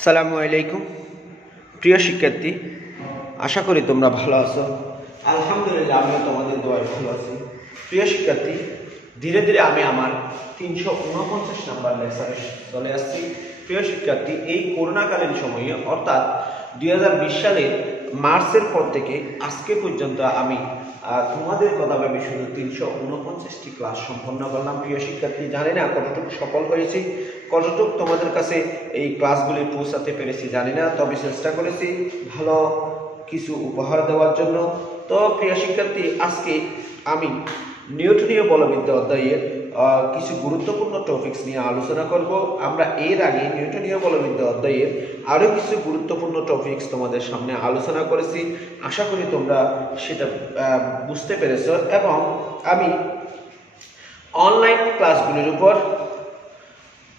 আসসালামু আলাইকুম প্রিয় শিক্ষার্থী, আশা করি তোমরা ভালো আছো। আলহামদুলিল্লাহ, আমিও তোমাদের দোয়ায় ভালো আছি। প্রিয় শিক্ষার্থী, ধীরে ধীরে আমি আমার 349 নাম্বার লেকচারে চলে আসছি। প্রিয় শিক্ষার্থী, এই করোনাকালীন সময়ে অর্থাৎ 2020 সালের মার্চের পর থেকে আজকে পর্যন্ত আমি তোমাদের কথা ভেবে শুধু 349টি ক্লাস সম্পন্ন করলাম। প্রিয় শিক্ষার্থী, জানি না কতটুকু সফল হয়েছি, কতটুকু তোমাদের কাছে এই ক্লাসগুলি পৌঁছাতে পেরেছি জানি না, তবে চেষ্টা করেছি ভালো কিছু উপহার দেওয়ার জন্য। তো প্রিয় শিক্ষার্থী, আজকে আমি নিউটনীয় বলবিদ্যা অধ্যায়ের কিছু গুরুত্বপূর্ণ টপিকস নিয়ে আলোচনা করব। আমরা এর আগে নিউটনীয় বলবিদ্যা অধ্যায়ের আরও কিছু গুরুত্বপূর্ণ টপিকস তোমাদের সামনে আলোচনা করেছি। আশা করি তোমরা সেটা বুঝতে পেরেছো, এবং আমি অনলাইন ক্লাসগুলির উপর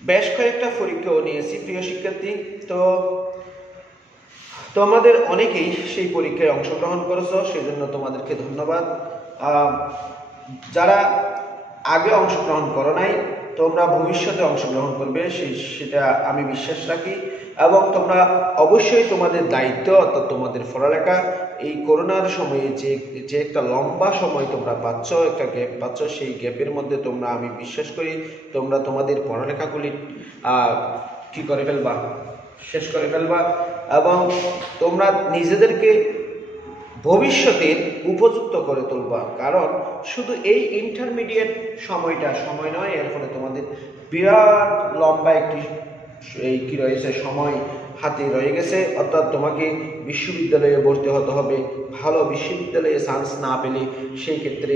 বেশ কয়েকটা পরীক্ষাও নিয়েছি। প্রিয় শিক্ষার্থী, তো তোমাদের অনেকেই সেই পরীক্ষায় অংশগ্রহণ করেছো, সেই জন্য তোমাদেরকে ধন্যবাদ। যারা আগে অংশগ্রহণ করো নাই, তোমরা ভবিষ্যতে অংশগ্রহণ করবে সেটা আমি বিশ্বাস রাখি। এবং তোমরা অবশ্যই তোমাদের দায়িত্ব, অর্থাৎ তোমাদের পড়ালেখা এই করোনার সময়ে যে একটা লম্বা সময় তোমরা পাচ্ছ, একটা গ্যাপ পাচ্ছ, সেই গ্যাপের মধ্যে তোমরা, আমি বিশ্বাস করি তোমরা তোমাদের পড়ালেখাগুলি কি করে ফেলবা, শেষ করে ফেলবা, এবং তোমরা নিজেদেরকে ভবিষ্যতের উপযুক্ত করে তুলবা। কারণ শুধু এই ইন্টারমিডিয়েট সময় নয়, এর ফলে তোমাদের বিরাট লম্বা একটি কি রয়েছে, সময় হাতে রয়ে গেছে। অর্থাৎ তোমাকে বিশ্ববিদ্যালয়ে ভর্তি হতে হবে। ভালো বিশ্ববিদ্যালয়ে চান্স না পেলে সেই ক্ষেত্রে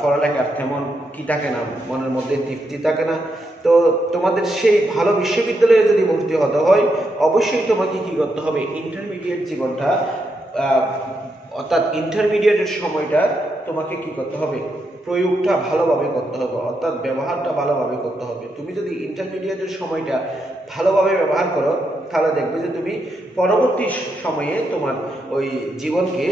পড়ালেখার তেমন কি থাকে না, মনের মধ্যে তৃপ্তি থাকে না। তো তোমাদের সেই ভালো বিশ্ববিদ্যালয়ে যদি ভর্তি হতে হয়, অবশ্যই তোমাকে কি করতে হবে, ইন্টারমিডিয়েট জীবনটা অর্থাৎ ইন্টারমিডিয়েটের সময়টা তোমাকে কি করতে হবে, প্রয়োগটা ভালোভাবে করতে হবে, অর্থাৎ ব্যবহারটা ভালোভাবে করতে হবে। তুমি যদি ইন্টারমিডিয়েটের সময়টা ভালোভাবে ব্যবহার করো, তাহলে দেখবে যে তুমি পরবর্তী সময়ে তোমার ওই জীবনকে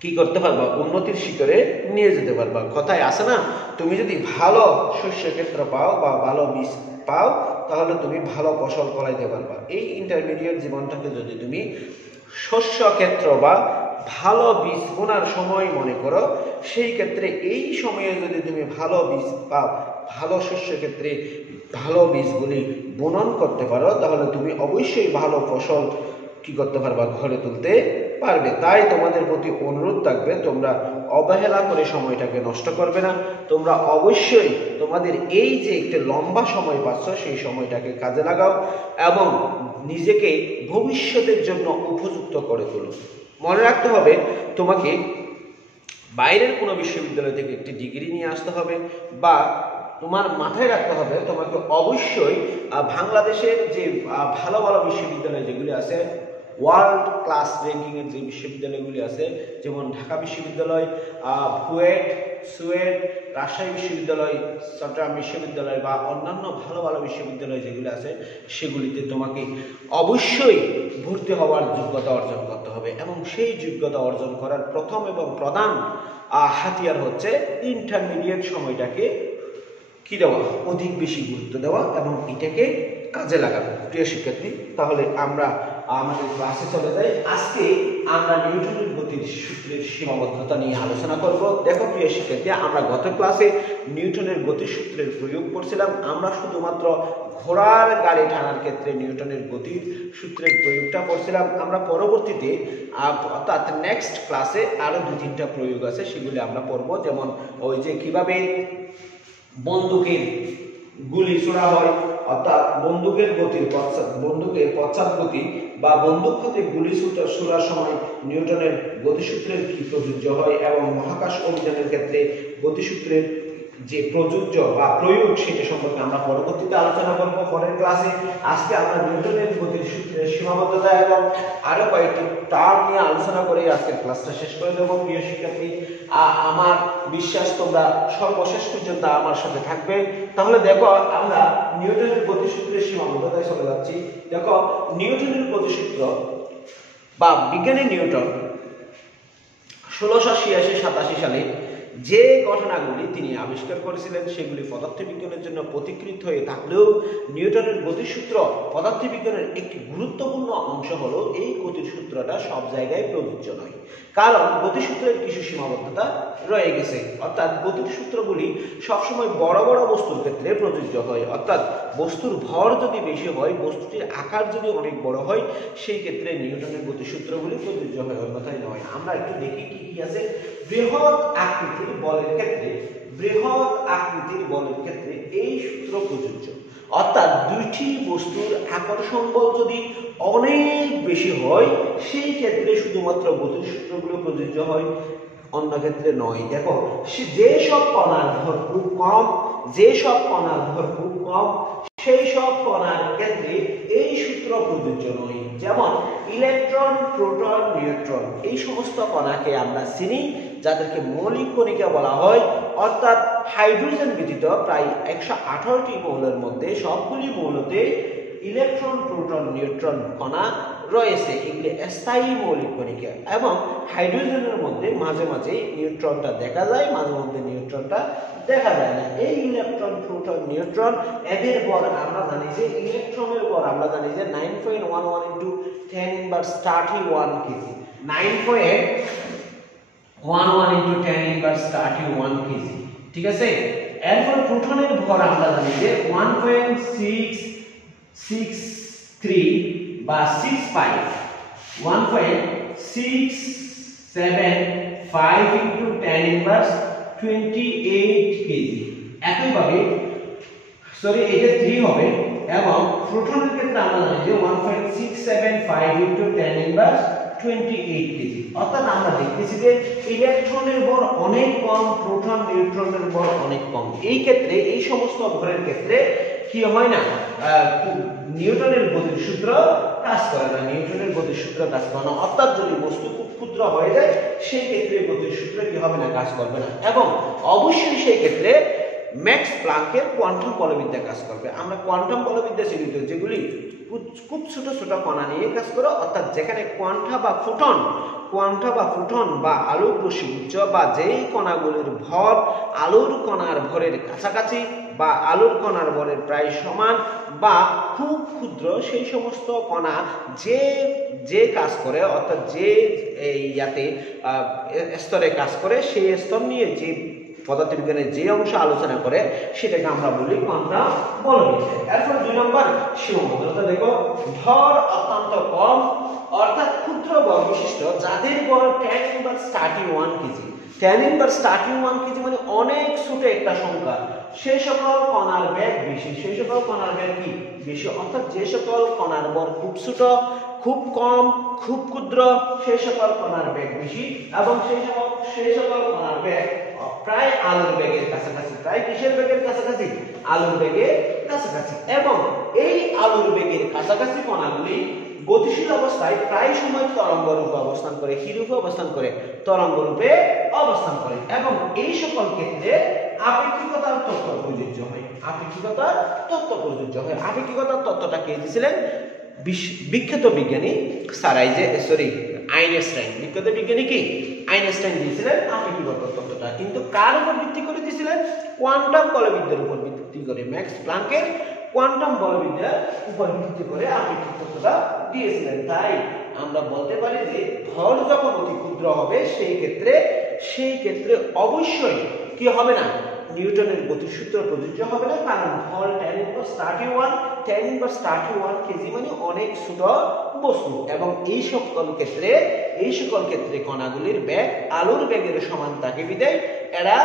কি করতে পারবা, উন্নতির শিখরে নিয়ে যেতে পারবা। কথায় আছে না, তুমি যদি ভালো শস্য ক্ষেত্র পাও বা ভালো বীজ পাও, তাহলে তুমি ভালো ফসল ফলাইতে পারবা। এই ইন্টারমিডিয়েট জীবনটাকে যদি তুমি শস্য ক্ষেত্র বা ভালো বীজ বোনার সময় মনে করো, সেই ক্ষেত্রে এই সময়ে যদি তুমি ভালো বীজ পাও, ভালো শস্য ক্ষেত্রে ভালো বীজগুলি বুনন করতে পারো, তাহলে তুমি অবশ্যই ভালো ফসল কি করতে পারবা, ঘরে তুলতে পারবে। তাই তোমাদের প্রতি অনুরোধ থাকবে, তোমরা অবহেলা করে সময়টাকে নষ্ট করবে না। তোমরা অবশ্যই তোমাদের এই যে একটা লম্বা সময় পাচ্ছ, সেই সময়টাকে কাজে লাগাও এবং নিজেকে ভবিষ্যতের জন্য উপযুক্ত করে তোলো। মনে রাখতে হবে, তোমাকে বাইরের কোনো বিশ্ববিদ্যালয় থেকে একটি ডিগ্রি নিয়ে আসতে হবে, বা তোমার মাথায় রাখতে হবে তোমাকে অবশ্যই বাংলাদেশের যে ভালো ভালো বিশ্ববিদ্যালয় যেগুলি আছে, ওয়ার্ল্ড ক্লাস র্যাঙ্কিংয়ের যে বিশ্ববিদ্যালয়গুলি আছে, যেমন ঢাকা বিশ্ববিদ্যালয়, সুয়েট, রাজশাহী বিশ্ববিদ্যালয়, চট্টগ্রাম বিশ্ববিদ্যালয় বা অন্যান্য ভালো ভালো বিশ্ববিদ্যালয় যেগুলি আছে, সেগুলিতে তোমাকে অবশ্যই ভর্তি হওয়ার যোগ্যতা অর্জন করতে হবে। এবং সেই যোগ্যতা অর্জন করার প্রথম এবং প্রধান হাতিয়ার হচ্ছে ইন্টারমিডিয়েট সময়টাকে কি দেওয়া, অধিক বেশি গুরুত্ব দেওয়া এবং এটাকে কাজে লাগানো। প্রিয় শিক্ষার্থী, তাহলে আমরা আমাদের ক্লাসে চলে যাই। আজকে আমরা নিউটনের গতির সূত্রের সীমাবদ্ধতা নিয়ে আলোচনা করব। দেখো প্রিয় শিক্ষার্থী, আমরা গত ক্লাসে নিউটনের গতির সূত্রের প্রয়োগ করছিলাম। আমরা শুধুমাত্র ঘোড়ার গাড়ি টানার ক্ষেত্রে নিউটনের গতির সূত্রের প্রয়োগটা করছিলাম। আমরা পরবর্তীতে অর্থাৎ নেক্সট ক্লাসে আরো 2-3টা প্রয়োগ আছে, সেগুলি আমরা পড়ব। যেমন ওই যে কিভাবে বন্দুকের গুলি ছোড়া হয়, অর্থাৎ বন্দুকের পশ্চাৎ গতি বা বন্দুক হাতে গুলি ছোড়ার সময় নিউটনের গতিসূত্রের কি প্রযোজ্য হয়, এবং মহাকাশ অভিযানের ক্ষেত্রে গতিসূত্রের যে প্রযোজ্য বা প্রয়োগ, সেটা সম্পর্কে আমরা পরবর্তীতে আলোচনা করব পরের ক্লাসে। আজকে আমরা নিউটনের গতির সূত্রের সীমাবদ্ধতা এবং আরো কয়েকটি টার্ম নিয়ে আলোচনা করে আজকের ক্লাসটা শেষ করে দেব। প্রিয় শিক্ষার্থী, আমার বিশ্বাস তোমরা সর্বশেষ পর্যন্ত আমার সাথে থাকবে। তাহলে দেখো, আমরা নিউটনের গতিসূত্রের সীমাবদ্ধতায় চলে যাচ্ছি। দেখো, নিউটনের গতিসূত্র বা বিজ্ঞানী নিউটন 1686-87 সালে যে ঘটনাগুলি তিনি আবিষ্কার করেছিলেন সেগুলি পদার্থবিজ্ঞানের জন্য প্রতিকৃত হয়ে থাকলেও নিউটনের গতিসূত্র পদার্থবিজ্ঞানের একটি গুরুত্বপূর্ণ অংশ হলো এই গতিসূত্রটা সব জায়গায় প্রযোজ্য নয়, কারণ গতিসূত্রের কিছু সীমাবদ্ধতা রয়ে গেছে। অর্থাৎ গতির সূত্রগুলি সবসময় বড় বড় বস্তুর ক্ষেত্রে প্রযোজ্য হয়, অর্থাৎ বস্তুর ভর যদি বেশি হয়, বস্তুটির আকার যদি অনেক বড় হয়, সেই ক্ষেত্রে নিউটনের গতিসূত্রগুলি প্রযোজ্য হয়, অন্যথায় নয়। আমরা একটু দেখি কি কি আছে। বৃহৎ আকৃতির বলের ক্ষেত্রে এই সূত্র প্রযোজ্য, অর্থাৎ দুইটি বস্তুর আকর্ষণ বল যদি অনেক বেশি হয় সেই ক্ষেত্রে শুধুমাত্র গতির সূত্রগুলো প্রযোজ্য হয়, অন্য ক্ষেত্রে নয়। দেখো, যেসব কণার ভর খুব কম সেই সব কণার ক্ষেত্রে এই সূত্র প্রযোজ্য নয়। যেমন ইলেকট্রন, প্রোটন, নিউট্রন, এই সমস্ত কণাকে আমরা চিনি যাদেরকে মৌলিক কণিকা বলা হয়, অর্থাৎ হাইড্রোজেন ব্যতীত প্রায় 118টি মৌলের মধ্যে সবগুলি মৌলতে ইলেকট্রন, প্রোটন, নিউট্রন কণা রয়েছে, এগুলি স্থায়ী মৌলিক কণিকা। এবং হাইড্রোজেনের মধ্যে মাঝে মাঝে নিউট্রনটা দেখা যায়, মাঝে মধ্যে নিউট্রনটা দেখা যায় না। এই ইলেকট্রন, প্রোটন, নিউট্রন এদের ভর আমরা জানি যে ইলেকট্রনের ভর আমরা জানি যে 9.11 into 10 inverse 31 KG, 9.11 into 10 inverse 31 KG, ঠিক আছে। এরপর প্রোটনের ভর আমরা জানি যে 1.663 বা 1.675 into 10 inverse 28 কেজি। একইভাবে এটা 3 হবে, এবং প্রোটনের ক্ষেত্রে আমরা জানি যে 1.675 into 10 inverse 28 কেজি। অর্থাৎ আমরা দেখতেছি যে ইলেকট্রনের ভর অনেক কম, প্রোটন, নিউট্রনের ভর অনেক কম। এই ক্ষেত্রে এই সমস্ত ভরের ক্ষেত্রে কি হয় না, নিউটনের গতির সূত্র কাজ করে না, অর্থাৎ যদি বস্তু খুব ক্ষুদ্র হয়ে যায় সেই ক্ষেত্রে গতির সূত্র কি হবে না, কাজ করবে না। এবং অবশ্যই সেই ক্ষেত্রে ম্যাক্স প্লাঙ্কের কোয়ান্টাম বলবিদ্যা কাজ করবে। আমরা কোয়ান্টাম বলবিদ্যা শিখি যেগুলি খুব ছোট ছোট কণা নিয়ে কাজ করে, অর্থাৎ যেখানে কোয়ান্টা বা ফোটন বা আলোক রশ্মি উচ্চ বা যেই কণাগুলির ভর আলোর কণার ভরের কাছাকাছি বা আলোর কণার ভরের প্রায় সমান বা খুব ক্ষুদ্র, সেই সমস্ত কণা যে কাজ করে, অর্থাৎ যে স্তরে কাজ করে, সেই স্তর নিয়ে যে পদার্থবিজ্ঞানের যে অংশ আলোচনা করে সেটাকে আমরা বলি কোয়ান্টাম বলবিদ্যা। এরপর 2 নম্বর সীমাবদ্ধতা। দেখো, ভর অত্যন্ত কম, অর্থাৎ ক্ষুদ্র বল বিশিষ্ট যাদের ভর 10 inverse 31 কেজি। 10 inverse 31 কেজি মানে অনেক ছোট একটা সংখ্যা। সেই সকল কণার বেগ বেশি, অর্থাৎ যে সকল কণার ভর খুব ছোট, খুব কম, খুব ক্ষুদ্র, সেই সকল কণার বেগ বেশি, এবং সেই সকল কণার বেগ প্রায় আলোর বেগের কাছাকাছি। প্রায় কিসের বেগের কাছাকাছি? আলোর বেগের কাছাকাছি। এবং এই আলোর বেগের কাছাকাছি কণাগুলি গতিশীল অবস্থায় প্রায় সময় তরঙ্গ রূপে অবস্থান করে। কি রূপে অবস্থান করে? তরঙ্গ রূপে অবস্থান করে। এবং এই সকল ক্ষেত্রে আপেক্ষিকতার তত্ত্ব প্রযোজ্য হয়। আপেক্ষিকতার তত্ত্বটা কে দিয়েছিলেন? বিখ্যাত বিজ্ঞানী আইনস্টাইন। বিখ্যাত বিজ্ঞানী কি? আইনস্টাইন দিয়েছিলেন আপেক্ষিকতার তত্ত্বটা। কিন্তু কার উপর ভিত্তি করে দিয়েছিলেন? কোয়ান্টাম বলবিদ্যার উপর ভিত্তি করে, ম্যাক্স প্লাঙ্কের কোয়ান্টাম বলবিদ্যার উপর ভিত্তি করে আপেক্ষিক তত্ত্বটা দিয়েছিলেন। তাই আমরা বলতে পারি যে ভর যখন অতি ক্ষুদ্র হবে সেই ক্ষেত্রে অবশ্যই কি হবে না, নিউটনের গতির সূত্র প্রযোজ্য হবে না, কারণ ভর 10 inverse 31 কেজি মানে অনেক ছোট বস্তু। এবং এই সকল ক্ষেত্রে কণাগুলির বেগ আলোর বেগের সমান থাকে বিধায় এরা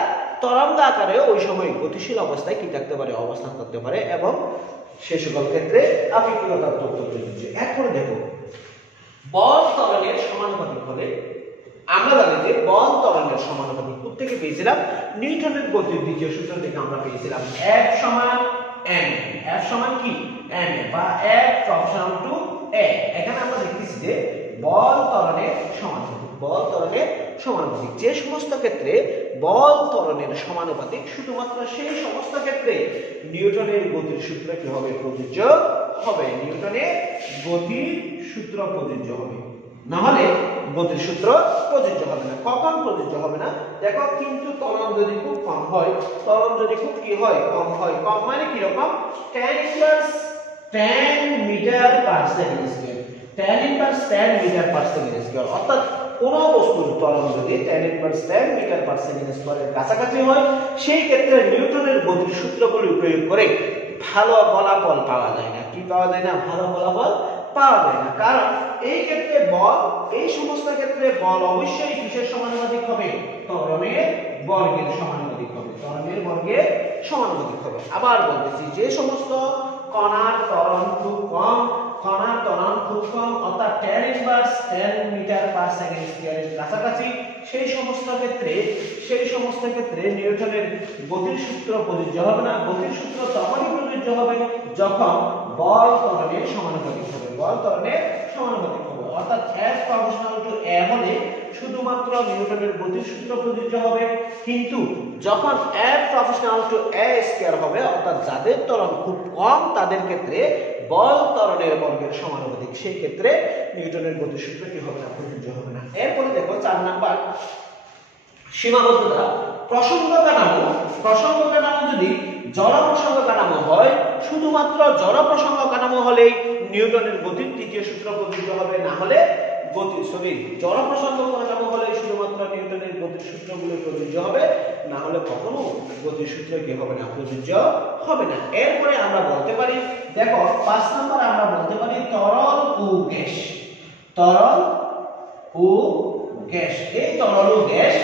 তরঙ্গ আকারে ওই সময় গতিশীল অবস্থায় কি থাকতে পারে? অবস্থান করতে পারে। এবং সে সকল ক্ষেত্রে আপেক্ষিকতার তত্ত্ব প্রযোজ্য। এরপরে দেখো, বল ত্বরণের সমানুপাতিক হলে আমরা জানি যে বল ত্বরণের সমানুপাতিক থেকে পেয়েছিলাম নিউটনের গতির দ্বিতীয় সূত্র থেকে আমরা পেয়েছিলাম F সমান m। F সমান কি? m বা F proportional to a। এখানে আমরা দেখতেছি যে বল ত্বরণের সমানুপাতিক। যে সমস্ত ক্ষেত্রে বল ত্বরণের সমানুপাতিক শুধুমাত্র সেই সমস্ত ক্ষেত্রে নিউটনের গতির সূত্র কি হবে? প্রযোজ্য হবে। নিউটনের গতির সূত্র প্রযোজ্য হবে। না হলে গতির সূত্র প্রযোজ্য হবে না। কখন প্রযোজ্য হবে না? দেখো, কিন্তু ত্বরণ যদি খুব কম হয়, ত্বরণ যদি খুব কি হয়, কম হয়। কম মানে কি রকম? tan inverse 10 metre per second square, tan inverse 10 metre per second square. অর্থাৎ কোন বস্তুর ত্বরণ যদি tan inverse 10 metre per second স্কয়ারের কাছাকাছি হয়, সেই ক্ষেত্রে নিউটনের গতির সূত্রগুলি প্রয়োগ করে ভালো ফলাফল পাওয়া যায় না। কি পাওয়া যায় না? ভালো ফলাফল পাওয়া যায় না। কারণ এই ক্ষেত্রে বল, এই সমস্ত ক্ষেত্রে বল অবশ্যই কিসের সমানুপাতিক হবে? ত্বরণের বর্গের সমানুপাতিক হবে। ত্বরণের বর্গের সমানুপাতিক হবে। আবার বলতেছি, যে সমস্ত কণার ত্বরণ খুব কম, কণার ত্বরণ খুব কম, অর্থাৎ tan inverse 10 metre per second স্কয়ারের কাছাকাছি, সেই সমস্ত ক্ষেত্রে নিউটনের গতির সূত্র প্রযোজ্য হবে না। গতির সূত্র তখনই প্রযোজ্য হবে যখন বল ত্বরণের সমানুপাতিক হবে। বল ত্বরণের সমানুপাতিক হবে, অর্থাৎ F প্রপোর্শনাল টু a হলে শুধুমাত্র নিউটনের গতির সূত্র প্রযোজ্য হবে। কিন্তু যখন F proportional to a square হবে, অর্থাৎ যাদের ত্বরণ খুব কম তাদের ক্ষেত্রে বল ত্বরণের বর্গের সমানুপাতিক, সেই ক্ষেত্রে নিউটনের গতির সূত্র কি হবে না? প্রযোজ্য হবে না। এরপরে দেখো 4 নাম্বার সীমাবদ্ধতা। প্রসঙ্গ কাঠামো যদি জড় প্রসঙ্গ কাঠামো হয়, শুধুমাত্র জড় প্রসঙ্গ কাঠামো হলেই নিউটনের গতির তৃতীয় সূত্র প্রযোজ্য হবে, না হলে জড় প্রসঙ্গ কাঠামো হলে শুধুমাত্র নিউটনের গতির সূত্রগুলো প্রযোজ্য হবে, না হলে কখনো গতির সূত্র কি হবে না? প্রযোজ্য হবে না। এরপরে আমরা বলতে পারি, দেখো 5 নাম্বার আমরা বলতে পারি তরল ও গ্যাস। তরল ও গ্যাস, এই তরল ও গ্যাস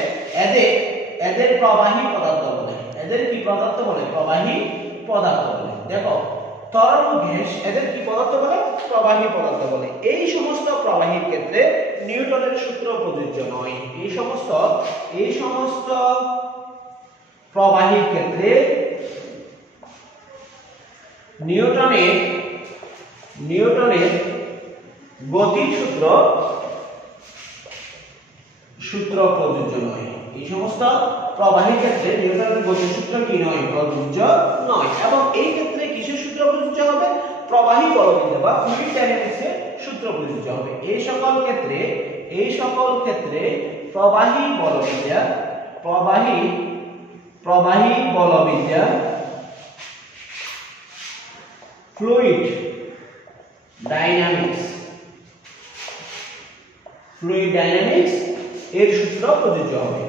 এদের প্রবাহী পদার্থ বলে। এদের কি পদার্থ বলে? প্রবাহী পদার্থ বলে। দেখো, তরল ও গ্যাস এদের কি পদার্থ বলে? প্রবাহী পদার্থ বলে। এই সমস্ত প্রবাহীর ক্ষেত্রে নিউটনের সূত্র প্রযোজ্য নয়। এই সমস্ত প্রবাহীর ক্ষেত্রে নিউটনের গতির সূত্র প্রযোজ্য নয়। এই সমস্ত প্রবাহীর ক্ষেত্রে নিউটনের গতির সূত্র কি নয়? প্রযোজ্য নয়। এবং এই ক্ষেত্রে কিসের সূত্র প্রযোজ্য হবে? প্রবাহী বলবিদ্যা বা ফ্লুইড ডাইনামিক্সের সূত্র প্রযোজ্য হবে। এই সকল ক্ষেত্রে প্রবাহী বলবিদ্যা ফ্লুইড ডাইনামিক্স এর সূত্র প্রযোজ্য হবে।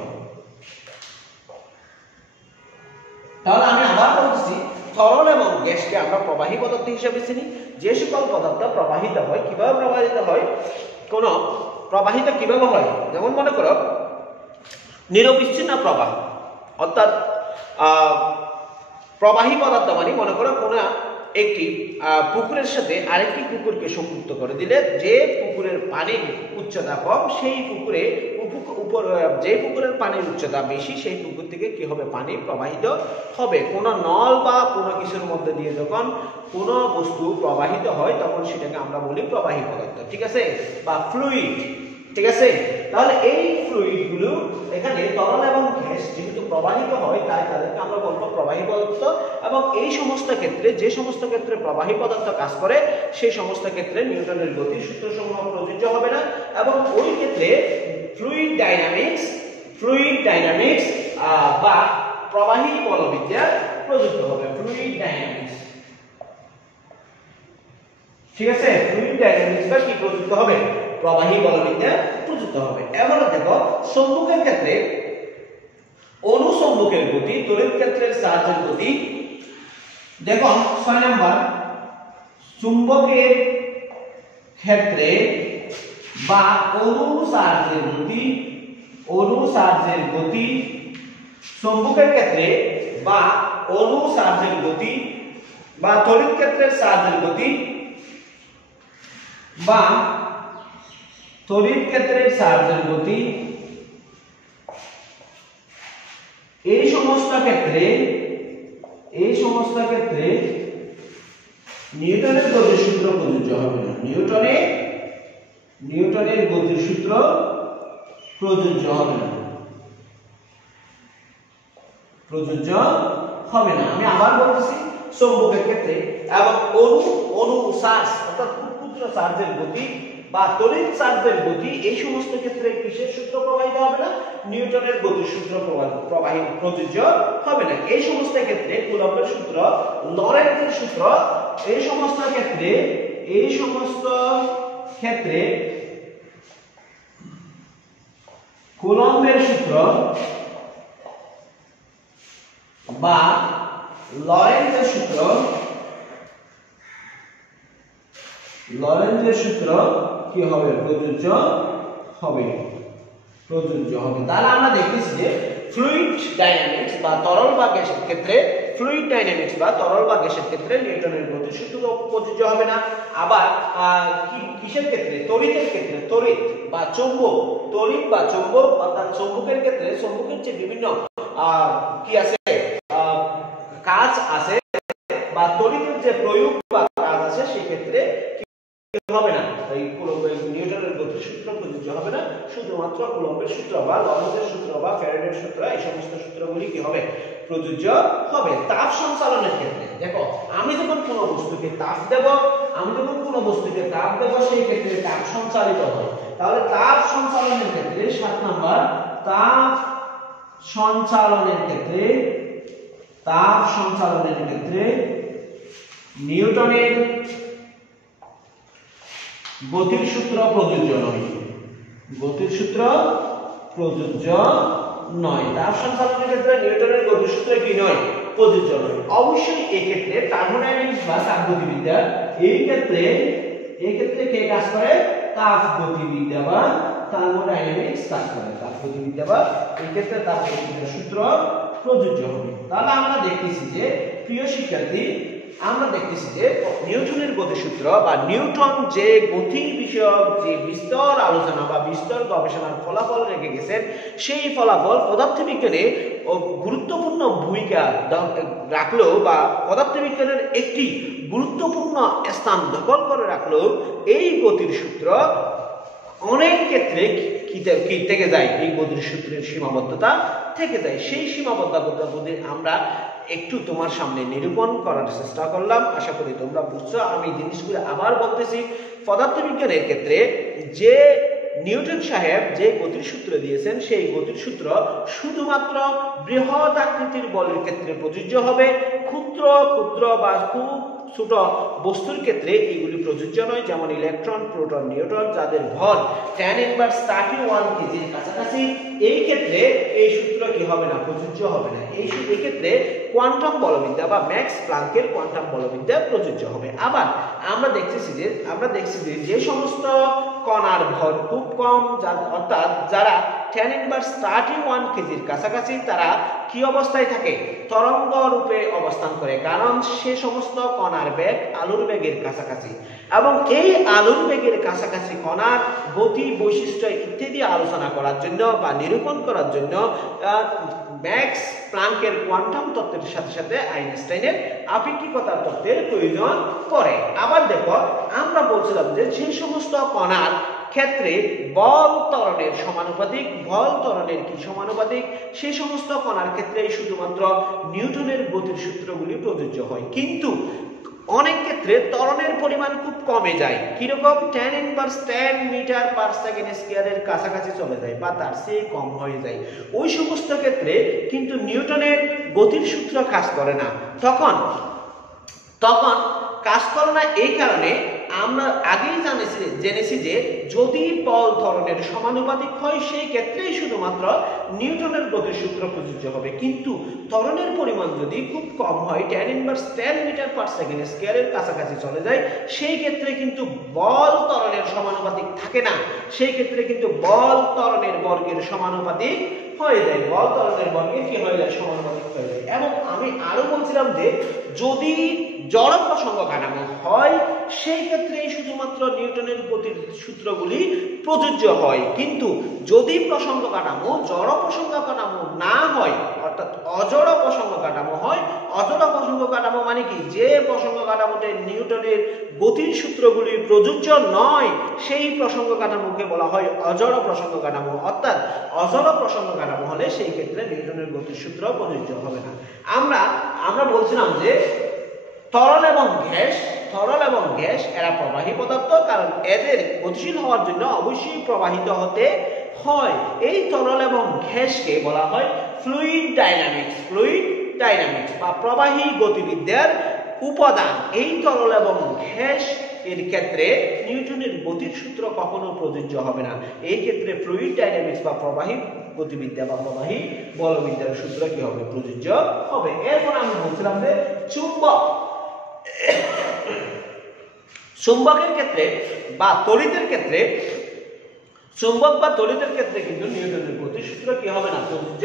তাহলে আমি আবার বলছি, তরল এবং গ্যাসকে আমরা প্রবাহী পদার্থ হিসেবে চিনি। যে সকল পদার্থ প্রবাহিত হয়, কিভাবে প্রবাহিত হয়? প্রবাহিত কিভাবে হয়? যেমন মনে করো নিরবিচ্ছিন্ন প্রবাহ, অর্থাৎ প্রবাহী পদার্থ মানে মনে করো কোনো একটি পুকুরের সাথে আরেকটি পুকুরকে সংযুক্ত করে দিলে যে পুকুরের পানির উচ্চতা কম, সেই পুকুরে যে পুকুরের পানির উচ্চতা বেশি, সেই পুকুর থেকে কি হবে? পানি প্রবাহিত হবে। কোনো নল বা কোনো কিছুর মধ্যে দিয়ে যখন কোনো বস্তু প্রবাহিত হয়, তখন সেটাকে আমরা বলি প্রবাহী পদার্থ, ঠিক আছে, বা ফ্লুইড, ঠিক আছে। তাহলে এই ফ্লুইডগুলো এখানে তরল এবং গ্যাস যেহেতু প্রবাহিত হয়, তাই তাদেরকে আমরা বলবো প্রবাহী পদার্থ। এবং এই সমস্ত ক্ষেত্রে, যে সমস্ত ক্ষেত্রে প্রবাহী পদার্থ কাজ করে, সেই সমস্ত ক্ষেত্রে নিউটনের গতির সূত্রসমূহ প্রযোজ্য হবে না। এবং ওই ক্ষেত্রে ফ্লুইড ডাইনামিক্স বা প্রবাহী বলবিদ্যা প্রযুক্ত হবে। ফ্লুইড ডাইনামিক্স, ঠিক আছে, ফ্লুইড ডাইনামিক্স বা কি প্রযুক্ত হবে? প্রবাহী বলবিদ্যা প্রযুক্ত হবে। এবার দেখো চৌম্বকের ক্ষেত্রে অনুচৌম্বকের গতি, তড়িৎ ক্ষেত্রের চার্জের গতি। দেখো 6 নাম্বার, চুম্বকের ক্ষেত্রে বা অনুচার্জের গতি, চৌম্বকের ক্ষেত্রে বা অনুচার্জের গতি বা তড়িৎ ক্ষেত্রের চার্জের গতি বা তড়িৎ ক্ষেত্রের চার্জের গতি, এই সমস্ত ক্ষেত্রে নিউটনের গতির সূত্র প্রযোজ্য হবে না। নিউটনের গতির সূত্র প্রযোজ্য হবে না। আমি আবার বলতেছি, চৌম্বকের ক্ষেত্রে এবং অনুচার্জ অর্থাৎ খুব ক্ষুদ্র চার্জের গতি বা তড়িৎ চার্জের গতি, এই সমস্ত ক্ষেত্রে কিসের সূত্র প্রবাহিত হবে না? নিউটনের গতির সূত্র প্রযোজ্য হবে না। এই সমস্ত ক্ষেত্রে কুলম্বের সূত্র, লরেন্জের সূত্র, এই সমস্ত ক্ষেত্রে কুলম্বের সূত্র বা লরেন্জের সূত্র কি হবে? প্রযোজ্য হবে। তাহলে আমরা দেখতেছি যে ফ্লুইড ডাইনামিক্স বা তরল বা গ্যাসের ক্ষেত্রে নিউটনের গতির সূত্র প্রযোজ্য হবে না। আবার কিসের ক্ষেত্রে? তড়িতের ক্ষেত্রে, তড়িৎ বা চৌম্বক, অর্থাৎ চৌম্বকের ক্ষেত্রে চৌম্বকের যে বিভিন্ন কি আছে, কাজ আছে বা তড়িতের যে প্রয়োগ বা কাজ আছে, সেই ক্ষেত্রে হবে না, এই নিউটনের গতির সূত্র প্রযোজ্য হবে না। শুধুমাত্র কুলম্বের সূত্র বা লরেন্জের সূত্র বা ফ্যারাডের সূত্র, এই সমস্ত সূত্রগুলি কি হবে? প্রযোজ্য হবে। তাপ সঞ্চালনের ক্ষেত্রে দেখো, আমি যখন কোনো বস্তুকে তাপ দেব, সেই ক্ষেত্রে তাপ সঞ্চালিত হয়। তাহলে তাপ সঞ্চালনের ক্ষেত্রে 7 নাম্বার, তাপ সঞ্চালনের ক্ষেত্রে নিউটনের গতির সূত্র প্রযোজ্য নয়। তাপ সঞ্চালনের ক্ষেত্রে নিউটনের গতির সূত্র কি নয়? প্রযোজ্য নয়। অবশ্যই এই ক্ষেত্রে থার্মোডাইনামিক্স বা তাপগতিবিদ্যা, এই ক্ষেত্রে কে কাজ করে? তাপগতিবিদ্যা বা থার্মোডাইনামিক্স কাজ করে। এই ক্ষেত্রে তাপগতিবিদ্যার সূত্র প্রযোজ্য হবে। তাহলে আমরা দেখতেছি যে, প্রিয় শিক্ষার্থী, নিউটনের গতিসূত্র বা নিউটন যে গতি বিষয়ক যে বিস্তর আলোচনা বা বিস্তর গবেষণার ফলাফল রেখে গেছেন, সেই ফলাফল পদার্থবিজ্ঞানে গুরুত্বপূর্ণ ভূমিকা রাখলো বা পদার্থবিজ্ঞানের একটি গুরুত্বপূর্ণ স্থান দখল করে রাখলো। এই গতির সূত্র অনেক ক্ষেত্রে কি থেকে যায়? এই গতির সূত্রের সীমাবদ্ধতা থেকে যায়। সেই সীমাবদ্ধতা আমরা একটু তোমার সামনে নিরূপণ করার চেষ্টা করলাম। আশা করি তোমরা বুঝছো। আমি জিনিসগুলো আবার বলতেছি, পদার্থবিজ্ঞানের ক্ষেত্রে যে নিউটন সাহেব যে গতির সূত্র দিয়েছেন, সেই গতির সূত্র শুধুমাত্র বৃহৎ আকৃতির বলের ক্ষেত্রে প্রযোজ্য হবে। ক্ষুদ্র বা খুব ছোট বস্তুর ক্ষেত্রে এগুলি প্রযোজ্য নয়। যেমন ইলেকট্রন, প্রোটন, নিউট্রন, যাদের ভর 10^31 কেজির কাছাকাছি, এই ক্ষেত্রে এই সূত্র কি হবে না? প্রযোজ্য হবে না। এই ক্ষেত্রে কোয়ান্টাম বলবিদ্যা বা ম্যাক্স প্লাঙ্কের কোয়ান্টাম বলবিদ্যা প্রযোজ্য হবে। আবার আমরা দেখতেছি যে সমস্ত কণার ভর খুব কম, অর্থাৎ যারা 10^31 কেজির কাছাকাছি, তারা কি অবস্থায় থাকে? তরঙ্গ রূপে অবস্থান করে। কারণ সে সমস্ত কণার বেগ আলোর বেগের কাছাকাছি, এবং এই আলোর বেগের কাছাকাছি কণার গতি, বৈশিষ্ট্য ইত্যাদি আলোচনা করার জন্য বা নিরূপণ করার জন্য ম্যাক্স প্লাঙ্কের কোয়ান্টাম তত্ত্বের সাথে সাথে আইনস্টাইনের আপেক্ষিকতার তত্ত্বের প্রয়োজন পড়ে। আবার দেখো, আমরা বলছিলাম যে সমস্ত কণার ক্ষেত্রে বল ত্বরণের সমানুপাতিক, সেই সমস্ত কণার ক্ষেত্রে শুধুমাত্র নিউটনের গতির সূত্রগুলি প্রযোজ্য হয়। কিন্তু অনেক ক্ষেত্রে ত্বরণের পরিমাণ খুব কমে যায়। কিরকম? 10^10 মিটার/সেকেন্ড এর কাছাকাছি চলে যায় বা তার চেয়ে কম হয়ে যায়। ওই সমস্ত ক্ষেত্রে কিন্তু নিউটনের গতির সূত্র কাজ করে না। তখন কাজ করে না এই কারণে আমরা আগেই জেনেছি যে যদি বল ত্বরণের সমানুপাতিক হয়, সেই ক্ষেত্রেই শুধুমাত্র নিউটনের গতির সূত্র প্রযোজ্য হবে। কিন্তু ত্বরণের পরিমাণ যদি খুব কম হয়, 10^10 মিটার/সেকেন্ড এর কাছাকাছি চলে যায়, সেই ক্ষেত্রে কিন্তু বল ত্বরণের সমানুপাতিক থাকে না। সেই ক্ষেত্রে কিন্তু বল ত্বরণের বর্গের সমানুপাতিক হয়ে যায়। বল ত্বরণের বর্গের কি হয়ে যায়? সমানুপাতিক হয়ে যায়। এবং আমি আরো বলছিলাম যে যদি জড় প্রসঙ্গ কাঠামো হয়, সেই ক্ষেত্রে শুধুমাত্র নিউটনের গতির সূত্রগুলি প্রযোজ্য হয়। কিন্তু যদি প্রসঙ্গ কাঠামো জড় প্রসঙ্গ কাঠামো না হয়, অর্থাৎ অজড় প্রসঙ্গ কাঠামো হয়, অজড় প্রসঙ্গ কাঠামো মানে কি? যে প্রসঙ্গ কাঠামোতে নিউটনের গতির সূত্রগুলি প্রযোজ্য নয়, সেই প্রসঙ্গ কাঠামোকে বলা হয় অজড় প্রসঙ্গ কাঠামো। অর্থাৎ অজড় প্রসঙ্গ কাঠামো হলে সেই ক্ষেত্রে নিউটনের গতির সূত্র প্রযোজ্য হবে না। আমরা বলছিলাম যে তরল এবং গ্যাস তরল এবং গ্যাস এরা প্রবাহী পদার্থ, কারণ এদের গতিশীল হওয়ার জন্য অবশ্যই প্রবাহিত হতে হয়। এই তরল এবং গ্যাসকে বলা হয় ফ্লুইড ডাইনামিক্স বা প্রবাহী গতিবিদ্যার উপাদান। এই তরল এবং গ্যাস এর ক্ষেত্রে নিউটনের গতির সূত্র কখনো প্রযোজ্য হবে না। এই ক্ষেত্রে ফ্লুইড ডাইনামিক্স বা প্রবাহী গতিবিদ্যা বা প্রবাহী বলবিদ্যার সূত্র কি হবে? প্রযোজ্য হবে। এরপর আমি বলছিলাম যে চুম্বকের ক্ষেত্রে বা তড়িতের ক্ষেত্রে, চুম্বক বা তড়িতের ক্ষেত্রে কিন্তু নিউটনের গতির সূত্র কি হবে না? প্রযোজ্য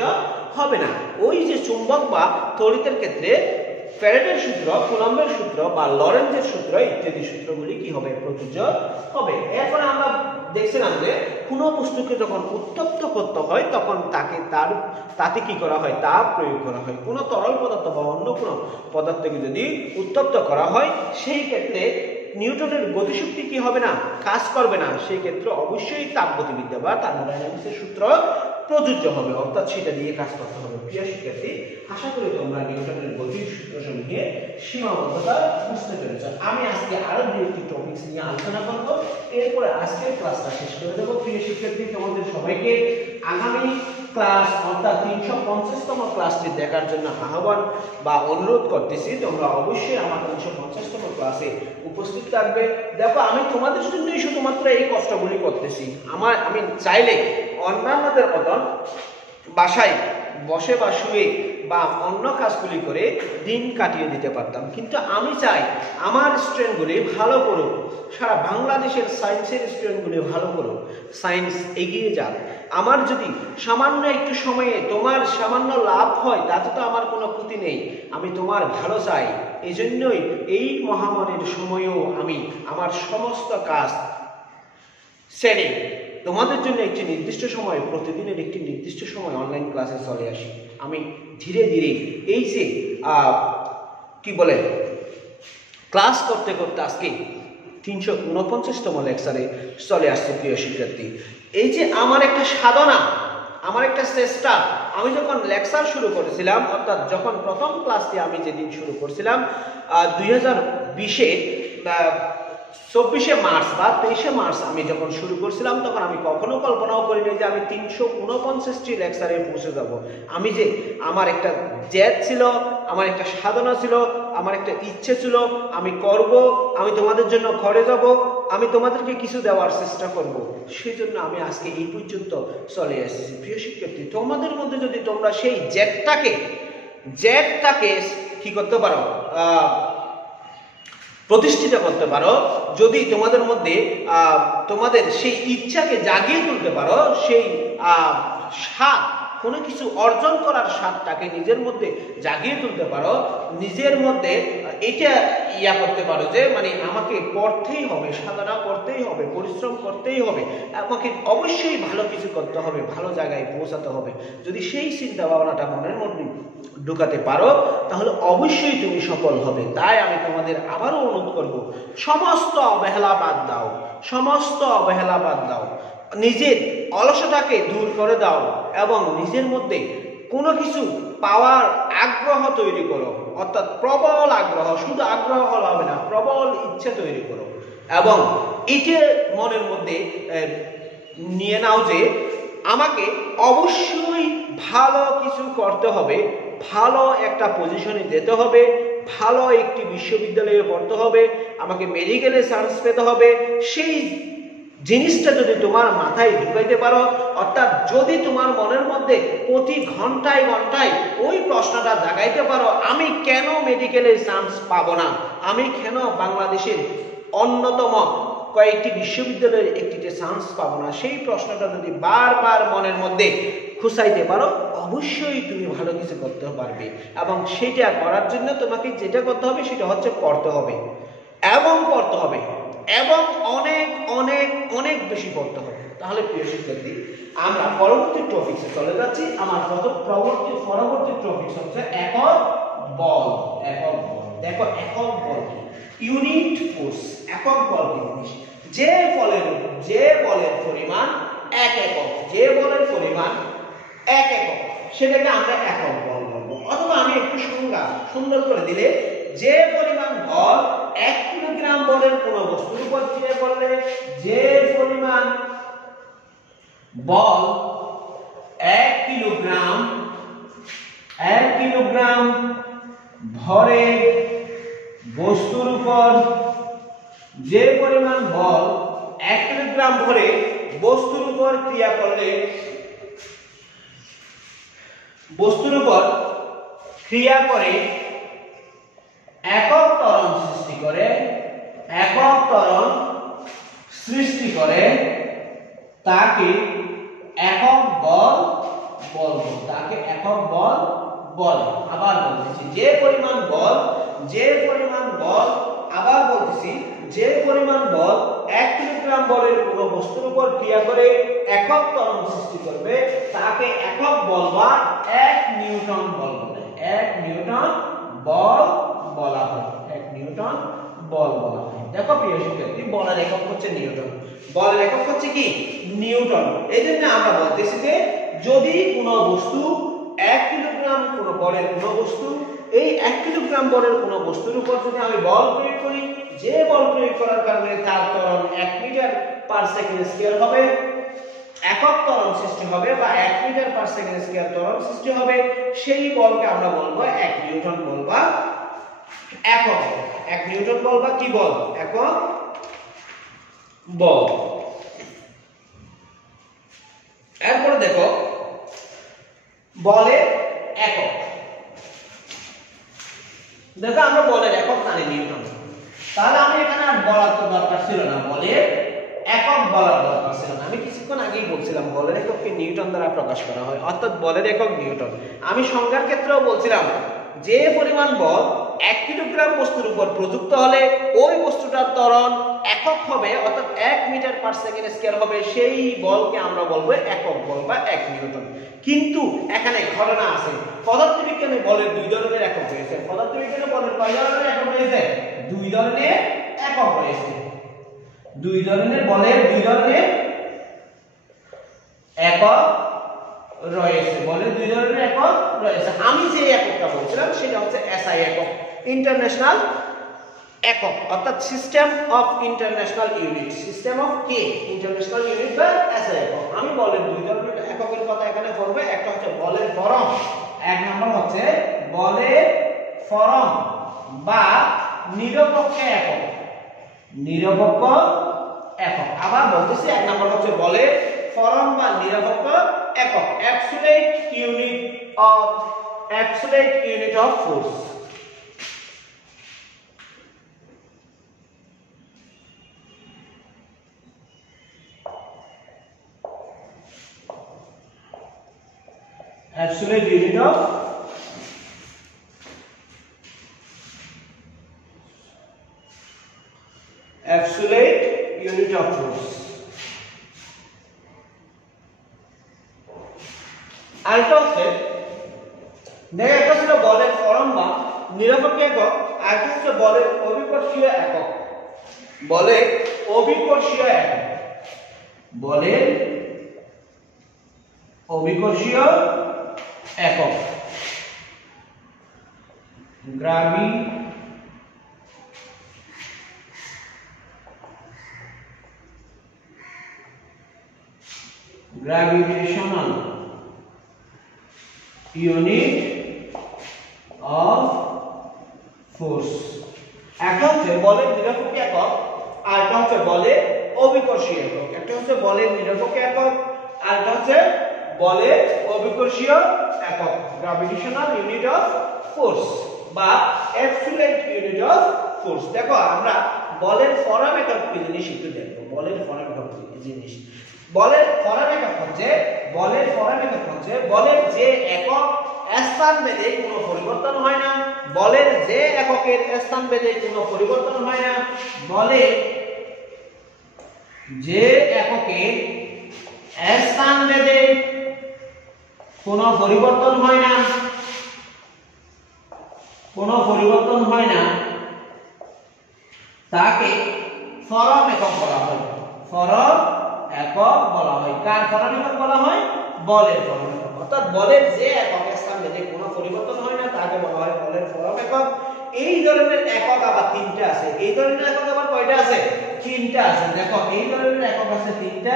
হবে না। ওই যে চুম্বক বা তড়িতের ক্ষেত্রে ফ্যারাডের সূত্র, কুলম্বের সূত্র বা লরেন্জের সূত্র ইত্যাদি সূত্রগুলি কি হবে? প্রযোজ্য হবে। এরপরে আমরা দেখছিলাম যে কোনো বস্তুকে যখন উত্তপ্ত করতে হয় তখন তাতে কি করা হয়? তাপ প্রয়োগ করা হয়। কোনো তরল পদার্থ বা অন্য কোনো পদার্থকে যদি উত্তপ্ত করা হয় সেই ক্ষেত্রে নিউটনের গতিশক্তি কি হবে না? কাজ করবে না। সেই ক্ষেত্রে অবশ্যই তাপগতিবিদ্যা বা থার্মোডাইনামিক্সের সূত্র প্রযোজ্য হবে, অর্থাৎ সেটা দিয়ে কাজ করতে হবে। প্রিয় শিক্ষার্থী, আশা করি তোমরা নিউটনের গতির সূত্র সমূহে সীমাবদ্ধতা বুঝতে পেরেছ। আমি আজকে আরো দুটি টপিকস নিয়ে আলোচনা করব, এরপরে আজকের ক্লাসটা শেষ করে দেব। প্রিয় শিক্ষার্থী, তোমাদের সবাইকে আগামী ক্লাস অর্থাৎ 350তম ক্লাসটি দেখার জন্য আহ্বান বা অনুরোধ করতেছি। তোমরা অবশ্যই আমার 350তম ক্লাসে উপস্থিত থাকবে। দেখো, আমি তোমাদের জন্যই শুধুমাত্র এই কষ্টগুলি করতেছি। আমি চাইলে অন্যান্যদের মতন বাসায় বসে বা শুয়ে বা অন্য কাজগুলি করে দিন কাটিয়ে দিতে পারতাম, কিন্তু আমি চাই আমার স্টুডেন্টগুলি ভালো করুক, সারা বাংলাদেশের সায়েন্সের স্টুডেন্টগুলি ভালো করুক, সায়েন্স এগিয়ে যাক। আমার যদি সামান্য একটু সময়ে তোমার সামান্য লাভ হয় তাতে তো আমার কোনো ক্ষতি নেই। আমি তোমার ভালো চাই, এই জন্যই এই মহামারীর সময়েও আমি আমার সমস্ত কাজ ছেড়ে তোমাদের জন্য একটি নির্দিষ্ট সময়, প্রতিদিনের একটি নির্দিষ্ট সময় অনলাইন ক্লাসে চলে আসি। আমি ধীরে ধীরে এই যে কি বলে ক্লাস করতে করতে আজকে 349তম লেকচারে চলে আসছে। প্রিয় শিক্ষার্থী, এই যে আমার একটা সাধনা, আমার একটা চেষ্টা, আমি যখন লেকচার শুরু করেছিলাম, অর্থাৎ যখন প্রথম ক্লাসটি আমি যেদিন শুরু করছিলাম 2020-এর 24শে মার্চ বা 23শে মার্চ আমি যখন শুরু করছিলাম, তখন আমি কখনো কল্পনাও করিনি যে আমি 349টি লেকচারে পৌঁছে যাব। আমি যে আমার একটা জেদ ছিল, আমার একটা সাধনা ছিল, আমার একটা ইচ্ছে ছিল, আমি করব, আমি তোমাদের জন্য ঘরে যাব, আমি তোমাদেরকে কিছু দেওয়ার চেষ্টা করব। সেই জন্য আমি আজকে এই পর্যন্ত চলে এসেছি। প্রিয় শিক্ষার্থী, তোমাদের মধ্যে যদি তোমরা সেই জেদটাকে কি করতে পারো, প্রতিষ্ঠিত করতে পারো, যদি তোমাদের মধ্যে তোমাদের সেই ইচ্ছাকে জাগিয়ে তুলতে পারো, সেই স্বাদ, কোনো কিছু অর্জন করার স্বাদটাকে নিজের মধ্যে জাগিয়ে তুলতে পারো, নিজের মধ্যে এটা করতে পারো যে মানে আমাকে পড়তেই হবে, সাধনা করতেই হবে, পরিশ্রম করতেই হবে, আমাকে অবশ্যই ভালো কিছু করতে হবে, ভালো জায়গায় পৌঁছাতে হবে, যদি সেই চিন্তা ভাবনাটা মনের মধ্যে ঢুকাতে পারো তাহলে অবশ্যই তুমি সফল হবে। তাই আমি তোমাদের আবারও অনুরোধ করব, সমস্ত অবহেলা বাদ দাও, নিজের অলসতাকে দূর করে দাও এবং নিজের মধ্যে কোনো কিছু পাওয়ার আগ্রহ তৈরি করো, অর্থাৎ প্রবল আগ্রহ, শুধু আগ্রহ হলে হবে না, প্রবল ইচ্ছা তৈরি করো এবং এটা মনের মধ্যে নিয়ে নাও যে আমাকে অবশ্যই ভালো কিছু করতে হবে, ভালো একটা পজিশনে যেতে হবে, ভালো একটি বিশ্ববিদ্যালয়ে পড়তে হবে, আমাকে মেডিকেলে চান্স পেতে হবে। সেই জিনিসটা যদি তোমার মাথায় ঢুকাইতে পারো, অর্থাৎ যদি তোমার মনের মধ্যে প্রতি ঘন্টায় ঘন্টায় ওই প্রশ্নটা জাগাইতে পারো, আমি কেন মেডিকেলে চান্স পাবো না, আমি কেন বাংলাদেশের অন্যতম কয়েকটি বিশ্ববিদ্যালয়ের একটিতে চান্স পাবো না, সেই প্রশ্নটা যদি বারবার মনের মধ্যে খুঁচাইতে পারো, অবশ্যই তুমি ভালো কিছু করতে পারবে। এবং সেটা করার জন্য তোমাকে যেটা করতে হবে সেটা হচ্ছে পড়তে হবে এবং অনেক অনেক অনেক বেশি পড়তে হবে। তাহলে প্রিয় শিক্ষার্থী, আমরা পরবর্তী টপিকসে চলে যাচ্ছি। আমার পরবর্তী টপিকস হচ্ছে একক বল। দেখো, একক বল কি? Unit force. একক বল কি জিনিস? যে বলের পরিমাণ 1 একক, সেটাকে আমরা একক বল বলবো। অথবা আমি একটু সংজ্ঞা সুন্দর করে দিলে যে পরিমাণ বল 1 কিলোগ্রাম বলের কোন বস্তুর উপর ক্রিয়া করলে, যে পরিমাণ বল 1 কিলোগ্রাম ভরে বস্তুর উপর, যে পরিমাণ বল 1 কিলোগ্রাম ভরে বস্তুর উপর ক্রিয়া করলে, বস্তুর উপর ক্রিয়া করে একক ত্বরণ সৃষ্টি করে তাকে একক বল বলবো, তাকে একক বল বলে। আবার বলতেছি, যে পরিমাণ বল আবার বলতেছি, যে পরিমাণ বল 1 কিলোগ্রাম বলের কোন বস্তুর উপর ক্রিয়া করে একক ত্বরণ সৃষ্টি করবে তাকে একক বল বা 1 নিউটন বল বলে। 1 নিউটন বল বলা হয়, 1 নিউটন বল বলা হয়। দেখো প্রিয় শিক্ষার্থী, বলের একক হচ্ছে নিউটন, বলের একক হচ্ছে কি নিউটন। এই জন্য আমরা বলতেছি যে যদি কোনো বস্তু 1 কিলোগ্রাম কোন বলের কোন বস্তু, এই 1 কিলোগ্রাম বলের কোন বস্তুর উপর যদি আমি বল প্রয়োগ করি, যে বল প্রয়োগ করার কারণে তার ত্বরণ 1 মিটার পার সেকেন্ড স্কয়ার হবে, একক ত্বরণ সৃষ্টি হবে বা 1 মিটার পার সেকেন্ড স্কয়ার ত্বরণ সৃষ্টি হবে, সেই বলকে আমরা বলবো 1 নিউটন বল বা একক। 1 নিউটন বল বা কি বল? একক বল। এরপর দেখো বলের একক। দেখো আমরা বলের একক জানি নিউটন, তাহলে আমি এখানে আর বলার তো দরকার ছিল না, বলের একক বলার দরকার ছিল না। আমি কিছুক্ষণ আগেই বলছিলাম বলের একককে নিউটন দ্বারা প্রকাশ করা হয়, অর্থাৎ বলের একক নিউটন। আমি সংজ্ঞার ক্ষেত্রেও বলছিলাম যে পরিমাণ বল 1 কিলোগ্রাম বস্তুর উপর প্রযুক্ত হলে ওই বস্তুটার ত্বরণ একক হবে, অর্থাৎ 1 মিটার পার সেকেন্ড স্কয়ার হবে, সেই বলকে আমরা বলবো একক বল বা 1 নিউটন। কিন্তু এখানে ঘটনা আছে, পদার্থবিজ্ঞানে বলের 2 ধরনের একক রয়েছে। পদার্থবিজ্ঞানে বলের কয় ধরনের একক রয়েছে? 2 ধরনের একক রয়েছে। 2 ধরনের বলের 2 ধরনের একক রয়েছে, বলের 2 ধরনের একক রয়েছে। আমি যে এককটা বলছিলাম সেটা হচ্ছে এসআই একক, ইন্টারন্যাশনাল একক, অর্থাৎ system of international unit, system of কি ইন্টারন্যাশনাল ইউনিট বা এসআই একক। আমি বলের 2 ধরনের এককের কথা এখানে বলবো, একটা হচ্ছে বলের ফরম, এক নম্বর হচ্ছে বলের ফরম বা নিরপেক্ষ একক, নিরপেক্ষ একক। আবার বলতেছি, এক নম্বর হচ্ছে বলের ফরম বা নিরপেক্ষ একক, absolute unit of force. Absolute unit of force. আরেকটা হচ্ছে দেখো, একটা ছিল বলের ফরম বা নিরপেক্ষ একক, আরেকটা হচ্ছে বলের অভিকর্ষীয় একক। বলের অভিকর্ষীয় একক, বলের অভিকর্ষীয় একক, গ্র্যাভিটেশনাল ইউনিট অফ ফোর্স। একটা হচ্ছে বলের নিরপেক্ষ একক, আর একটা হচ্ছে বলের অভিকর্ষীয় একক। একটা হচ্ছে বলের নিরপেক্ষ একক, আর একটা হচ্ছে বলের অভিকর্ষীয় একক, গ্র্যাভিটেশনাল ইউনিট অফ ফোর্স বা অ্যাবসোলিউট ইউনিট অফ ফোর্স। দেখো আমরা বলের ফরম একক কি জিনিস একটু দেখব। বলের ফরম একক কি জিনিস? বলের ফরম একক হচ্ছে বলের যে একক স্থান ভেদে কোনো পরিবর্তন হয় না, বলের যে এককের স্থান ভেদে কোনো পরিবর্তন হয় না, বলের যে এককের স্থান ভেদে কোনো পরিবর্তন হয় না, তাকে ফরম একক বলা হয়। ফরম একক বলা হয়। কার ফরম একক বলা হয়? বলের ফরম একক। অর্থাৎ বলের যে একক স্থান ভেদে কোনো পরিবর্তন হয় না তাকে বলা হয় বলের ফরম একক। এই ধরনের একক আবার তিনটা আছে, এই ধরনের একক আবার কয়টা আছে? তিনটা আছে। দেখো এই ধরনের একক আছে তিনটা।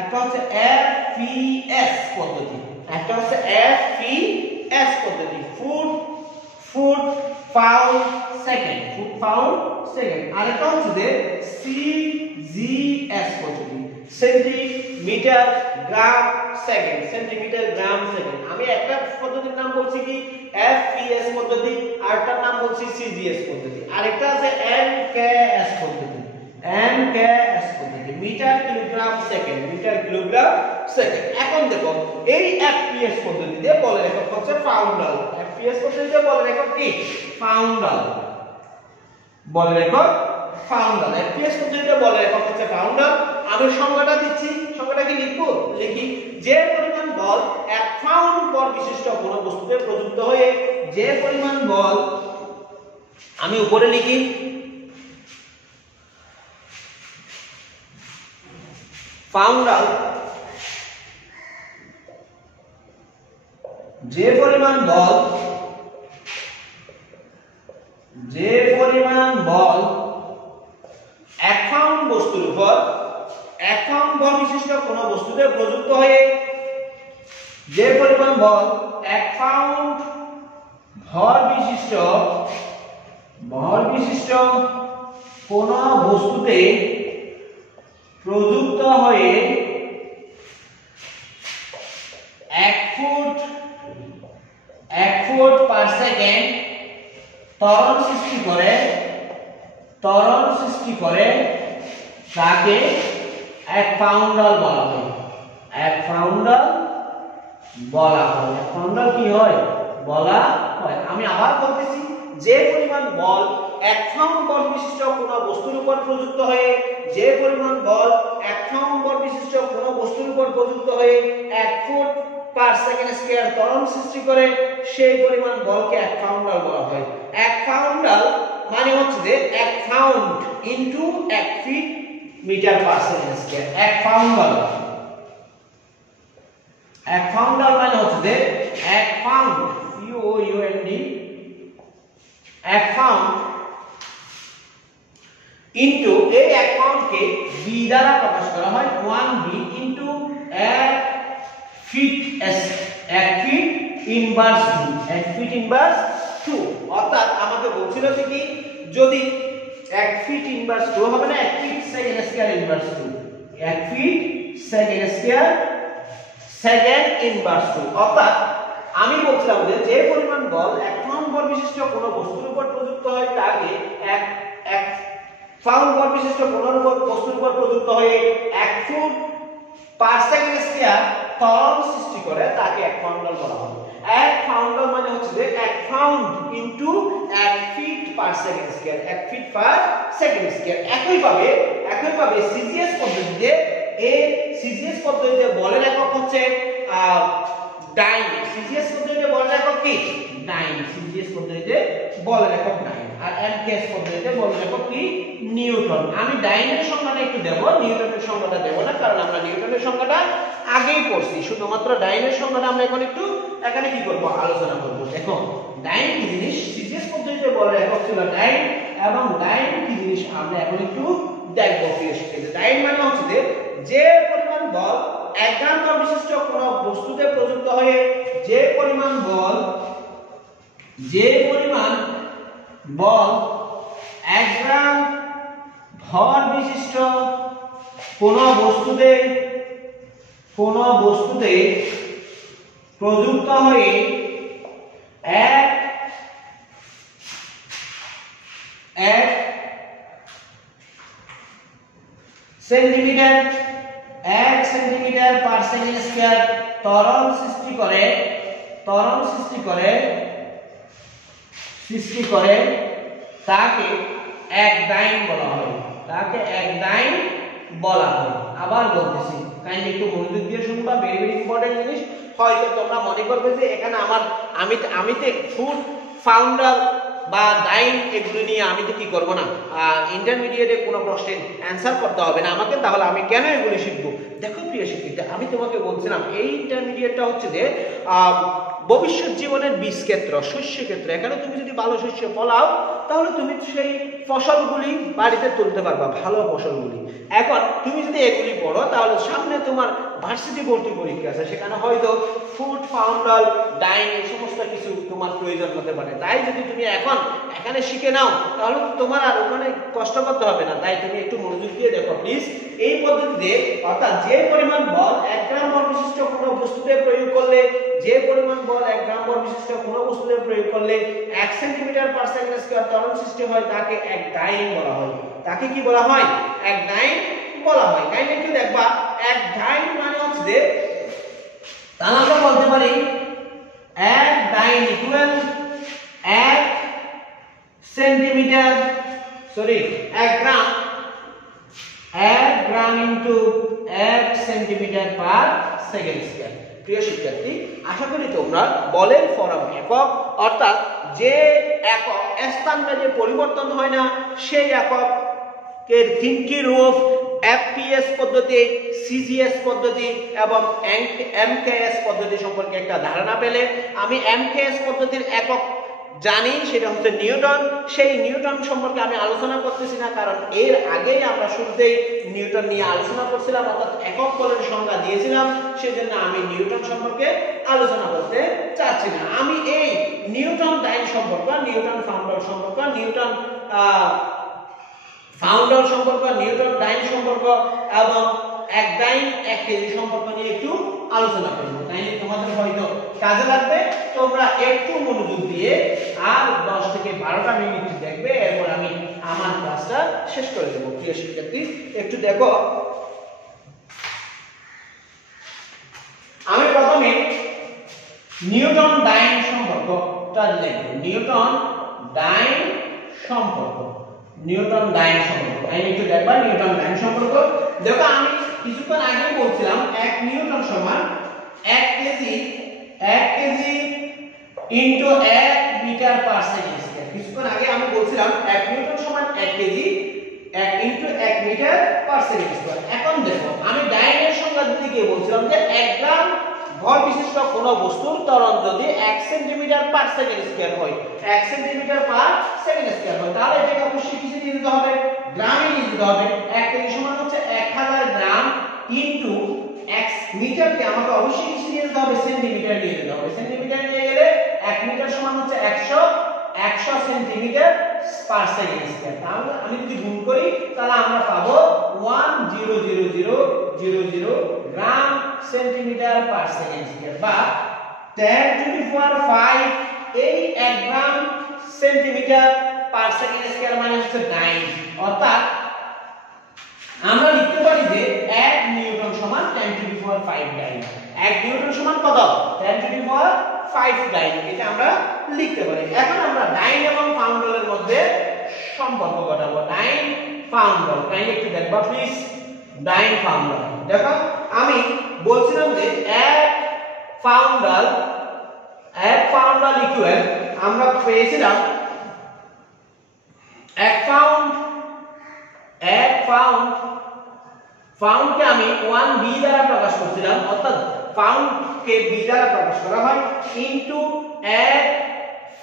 একটা হচ্ছে FPS পদ্ধতি, একটা হচ্ছে FPS পদ্ধতি, foot foot pound second, foot pound second. আরেকটা হচ্ছে যে CGS পদ্ধতি, সেন্টিমিটার গ্রাম সেকেন্ড, সেন্টিমিটার গ্রাম সেকেন্ড। আমি একটা পদ্ধতির নাম বলছি কি FPS পদ্ধতি, আরেকটার নাম বলছি CGS পদ্ধতি, আরেকটা আছে MKS পদ্ধতি, MKS পদ্ধতি, metre kilogram second, metre kilogram second. এখন দেখো এই FPS পদ্ধতিতে বলের একক হচ্ছে পাউন্ডাল, FPS পদ্ধতিতে বলের একক কি? পাউন্ডাল, বলের একক পাউন্ডাল। FPS পদ্ধতিতে বলের একক হচ্ছে পাউন্ডাল। আমি সংজ্ঞাটা দিচ্ছি, সংজ্ঞাটা কি লিখবো? লিখি, যে পরিমাণ বল 1 পাউন্ড ভর বিশিষ্ট কোনো বস্তুতে প্রযুক্ত হয়ে, যে পরিমাণ বল, আমি উপরে লিখি পাউন্ডাল, যে পরিমাণ বল, যে পরিমাণ বল 1 পাউন্ড বস্তুর উপর 1 পাউন্ড ভর বিশিষ্ট কোনো বস্তুতে প্রযুক্ত হয়ে, যে পরিমাণ বল 1 পাউন্ড ভর বিশিষ্ট কোন বস্তুতে প্রযুক্ত হয়ে 1 ফুট পার সেকেন্ড ত্বরণ সৃষ্টি করে তাকে 1 পাউন্ডাল বলা হয়। 1 পাউন্ডাল বলা হয়। 1 পাউন্ডাল কি হয়? বলা হয়। আমি আবার বলতেছি, যে পরিমাণ বল 1 পাউন্ড বল বিশিষ্ট কোন বস্তুর উপর প্রযুক্ত হয়ে, যে পরিমাণ বল 1 পাউন্ড বল বিশিষ্ট কোন বস্তুর উপর প্রযুক্ত হয়ে 1 ফুট পার সেকেন্ড স্কয়ার ত্বরণ সৃষ্টি করে, সেই পরিমাণ বলকে 1 পাউন্ডাল বলা হয়। 1 পাউন্ডাল মানে হচ্ছে যে 1 pound into 1 feet metre per second square. 1 poundal, 1 poundal মানে হচ্ছে যে 1 পাউন্ড, POUND, 1 পাউন্ড ইনটু এই 1 পাউন্ডকে B দ্বারা প্রকাশ করা হয়, 1B into 1 feet S, 1 feet inverse 2, 1 feet inverse 2। অর্থাৎ আমাকে বলছিল কি, যদি 1 ফিট ইনভার্স 2 হবে না, 1 feet second square inverse 2, 1 feet second square second inverse 2। অর্থাৎ আমি বলছিলাম যে পরিমাণ বল 1 পাউন্ড ভর বিশিষ্ট কোন বস্তুর উপর প্রযুক্ত হয় তাকে 1 পাউন্ড ভর বিশিষ্ট কোন বস্তুর উপর প্রযুক্ত হয়ে 1 ফুট পার সেকেন্ড স্কয়ার ত্বরণ সৃষ্টি করে তাকে 1 পাউন্ডাল বলা হয়। 1 পাউন্ডাল মানে হচ্ছে যে 1 pound into 1 fit per second square, 1 fit per second square. একইভাবে CGS পদ্ধতিতে CGS পদ্ধতিতে বলের একক হচ্ছে ডাইন। CGS পদ্ধতিতে বলের একক কি? ডাইন। CGS পদ্ধতিতে বলের একক ডাইন। আর MKS পদ্ধতিতে বলের একক কি? নিউটন। আমি ডাইনের সংজ্ঞাটা একটু দেব, নিউটনের সংজ্ঞাটা দেব না, কারণ আমরা নিউটনের সংজ্ঞাটা আগেই পড়ছি। শুধুমাত্র ডাইনের সংজ্ঞাটা আমরা এখন একটু এখানে কি করব? আলোচনা করব। দেখো ডাইন কি জিনিস, CGS পদ্ধতিতে বলের একক ছিল ডাইন, এবং ডাইন কি জিনিস আমরা এখন একটু দেখব। ডাইন মানে হচ্ছে যে পরিমাণ বল 1 গ্রাম ভর বিশিষ্ট কোন বস্তুতে প্রযুক্ত হয়ে, যে পরিমাণ বল 1 গ্রাম ভর বিশিষ্ট কোন বস্তুতে প্রযুক্ত হয়ে 1 সেন্টিমিটার পার সেকেন্ড স্কয়ার ত্বরণ সৃষ্টি করে তাকে 1 ডাইন বলা হয়, তাকে 1 ডাইন বলা হয়। আবার বলতেছি, কাইন্ডলি একটু মনোযোগ দিয়ে শুনবা, ভেরি ভেরি ইম্পর্টেন্ট জিনিস। হয়তো তোমরা মনে করবে যে এখানে আমি তো ফুট পাউন্ডাল বা ডাইন এগুলো নিয়ে আমি তো কি করব না, ইন্টারমিডিয়েটে কোনো প্রশ্নের অ্যান্সার করতে হবে না আমাকে, তাহলে আমি কেন এগুলো শিখবো? দেখো প্রিয় শিক্ষার্থী, আমি তোমাকে বলছিলাম এই ইন্টারমিডিয়েটটা হচ্ছে যে ভবিষ্যৎ জীবনের বীজ ক্ষেত্র, শস্য ক্ষেত্র। এখানে তুমি যদি ভালো শস্য ফলাও তাহলে তুমি সেই ফসলগুলি বাড়িতে তুলতে পারবা, ভালো ফসলগুলি। এখন তুমি যদি এগুলি পড়ো তাহলে সামনে তোমার ভার্সিটি ভর্তি পরীক্ষা আছে, সেখানে হয়তো ফুড, ফাউন্ডাল, ডাইং এই সমস্ত কিছু তোমার প্রয়োজন হতে পারে। তাই যদি তুমি এখানে শিখে নাও তাহলে তোমার আর ওখানে কষ্ট করতে হবে না। তাই তুমি একটু মনোযোগ দিয়ে দেখো প্লিজ। এই পদ্ধতিতে অর্থাৎ যে পরিমাণ বল 1 গ্রাম বল বিশিষ্ট কোনো বস্তুতে প্রয়োগ করলে, যে পরিমাণ বল 1 গ্রাম বল বিশিষ্ট কোনো বস্তুতে প্রয়োগ করলে 1 সেন্টিমিটার পার সেকেন্ড স্কয়ার ত্বরণ সৃষ্টি হয়, তাকে এক ডাইং বলা হয়। তাকে কি বলা হয়? এক ডাইং বলা হয়। কাইন্ডলি একটু দেখবা, এক ডাইং মানে হচ্ছে যে, তাহলে আমরা বলতে পারি এক dyne equal 1 centimetre, sorry 1 gram into 1 centimetre per second square. প্রিয় শিক্ষার্থী, আশা করি তোমরা বলের ফরম একক অর্থাৎ যে একক স্থানটা যে পরিবর্তন হয় না সেই এককের তিনটি রূপ এফপিএস পদ্ধতি, সিজিএস পদ্ধতি এবং এমকেএস পদ্ধতি সম্পর্কে একটা ধারণা পেলে, আমি এমকেএস পদ্ধতির একক জানি সেটা হচ্ছে নিউটন। সেই নিউটন সম্পর্কে আমি আলোচনা করতেছি না, কারণ এর আগেই আমরা শুরুতেই নিউটন নিয়ে আলোচনা করছিলাম, অর্থাৎ একক বলের সংজ্ঞা দিয়েছিলাম, সেজন্য আমি নিউটন সম্পর্কে আলোচনা করতে চাচ্ছি না। আমি এই নিউটন ডাইন সম্পর্ক, নিউটন ফাউন্ডাল সম্পর্ক, নিউটন নিউটন ডাইন সম্পর্ক এবং এক ডাইন 1 কেজি সম্পর্ক নিয়ে একটু আলোচনা করব। তাই তোমাদের হয়তো কাজে লাগবে, তোমরা একটু মনোযোগ দিয়ে আর 10 থেকে 12টা মিনিট দেখবে, এরপর আমি আমার ক্লাসটা শেষ করে দেব। প্রিয় শিক্ষার্থী, একটু দেখো, আমি প্রথমে নিউটন ডাইন সম্পর্কটা লিখব। নিউটন ডাইন সম্পর্ক, নিউটন ডাইন সম্পর্ক। আমি একটু দেখবা নিউটন ডাইন সম্পর্ক। দেখো, আমি কিছুক্ষণ আগে বলছিলাম 1 নিউটন সমান 1 kg into 1 metre per second square. কিছুক্ষণ আগে আমি বলছিলাম 1 নিউটন সমান 1 kg into 1 metre per second square. এখন দেখো, আমি ডাইনের সংজ্ঞা দিতে গিয়ে বলছিলাম যে 1 গ্রাম ভর বিশিষ্ট কোনো বস্তুর ত্বরণ যদি 1 সেন্টিমিটার পার সেকেন্ড স্কয়ার হয়, 1 সেন্টিমিটার পার সেকেন্ড স্কয়ার হয়, তাহলে এটাকে অবশ্যই কিসে নিয়ে যেতে হবে? গ্রামে নিয়ে যেতে হবে। 1 কেজি সমান হচ্ছে 1000 গ্রাম ইনটু 1 মিটারকে আমাকে অবশ্যই কিসে নিয়ে যেতে হবে? সেন্টিমিটার নিয়ে যেতে হবে। সেন্টিমিটার নিয়ে গেলে 1 মিটার সমান হচ্ছে 100 সেন্টিমিটার পার সেকেন্ড স্কয়ার। তাহলে আমি যদি গুণ করি তাহলে আমরা পাবো 1000000 গ্রাম সেন্টিমিটার পার সেকেন্ড স্কয়ার, বা 10 টু দি পাওয়ার 5 এই 1 গ্রাম সেন্টিমিটার পার সেকেন্ড স্কয়ার মানে হচ্ছে 9। অর্থাৎ আমরা লিখতে পারি যে 1 নিউটন সমান 10 to the power 5 dine. 1 newton সমান কত? 10 টু দি পাওয়ার 5 ডাইন। এটা আমরা লিখতে পারি। এখন আমরা ডাইন এবং পাউন্ডালের মধ্যে সম্পর্ক ঘটাবো। ডাইন পাউন্ডাল, কাইন্ডলি একটু দেখবা প্লিজ। ডাইন পাউন্ডাল, দেখো আমি বলছিলাম যে 1 পাউন্ডাল ইকুয়াল, আমরা পেয়েছিলাম 1 পাউন্ডকে আমি 1 বি দ্বারা প্রকাশ করছিলাম, অর্থাৎ পাউন্ড কে বি দ্বারা প্রকাশ করা হয় into 1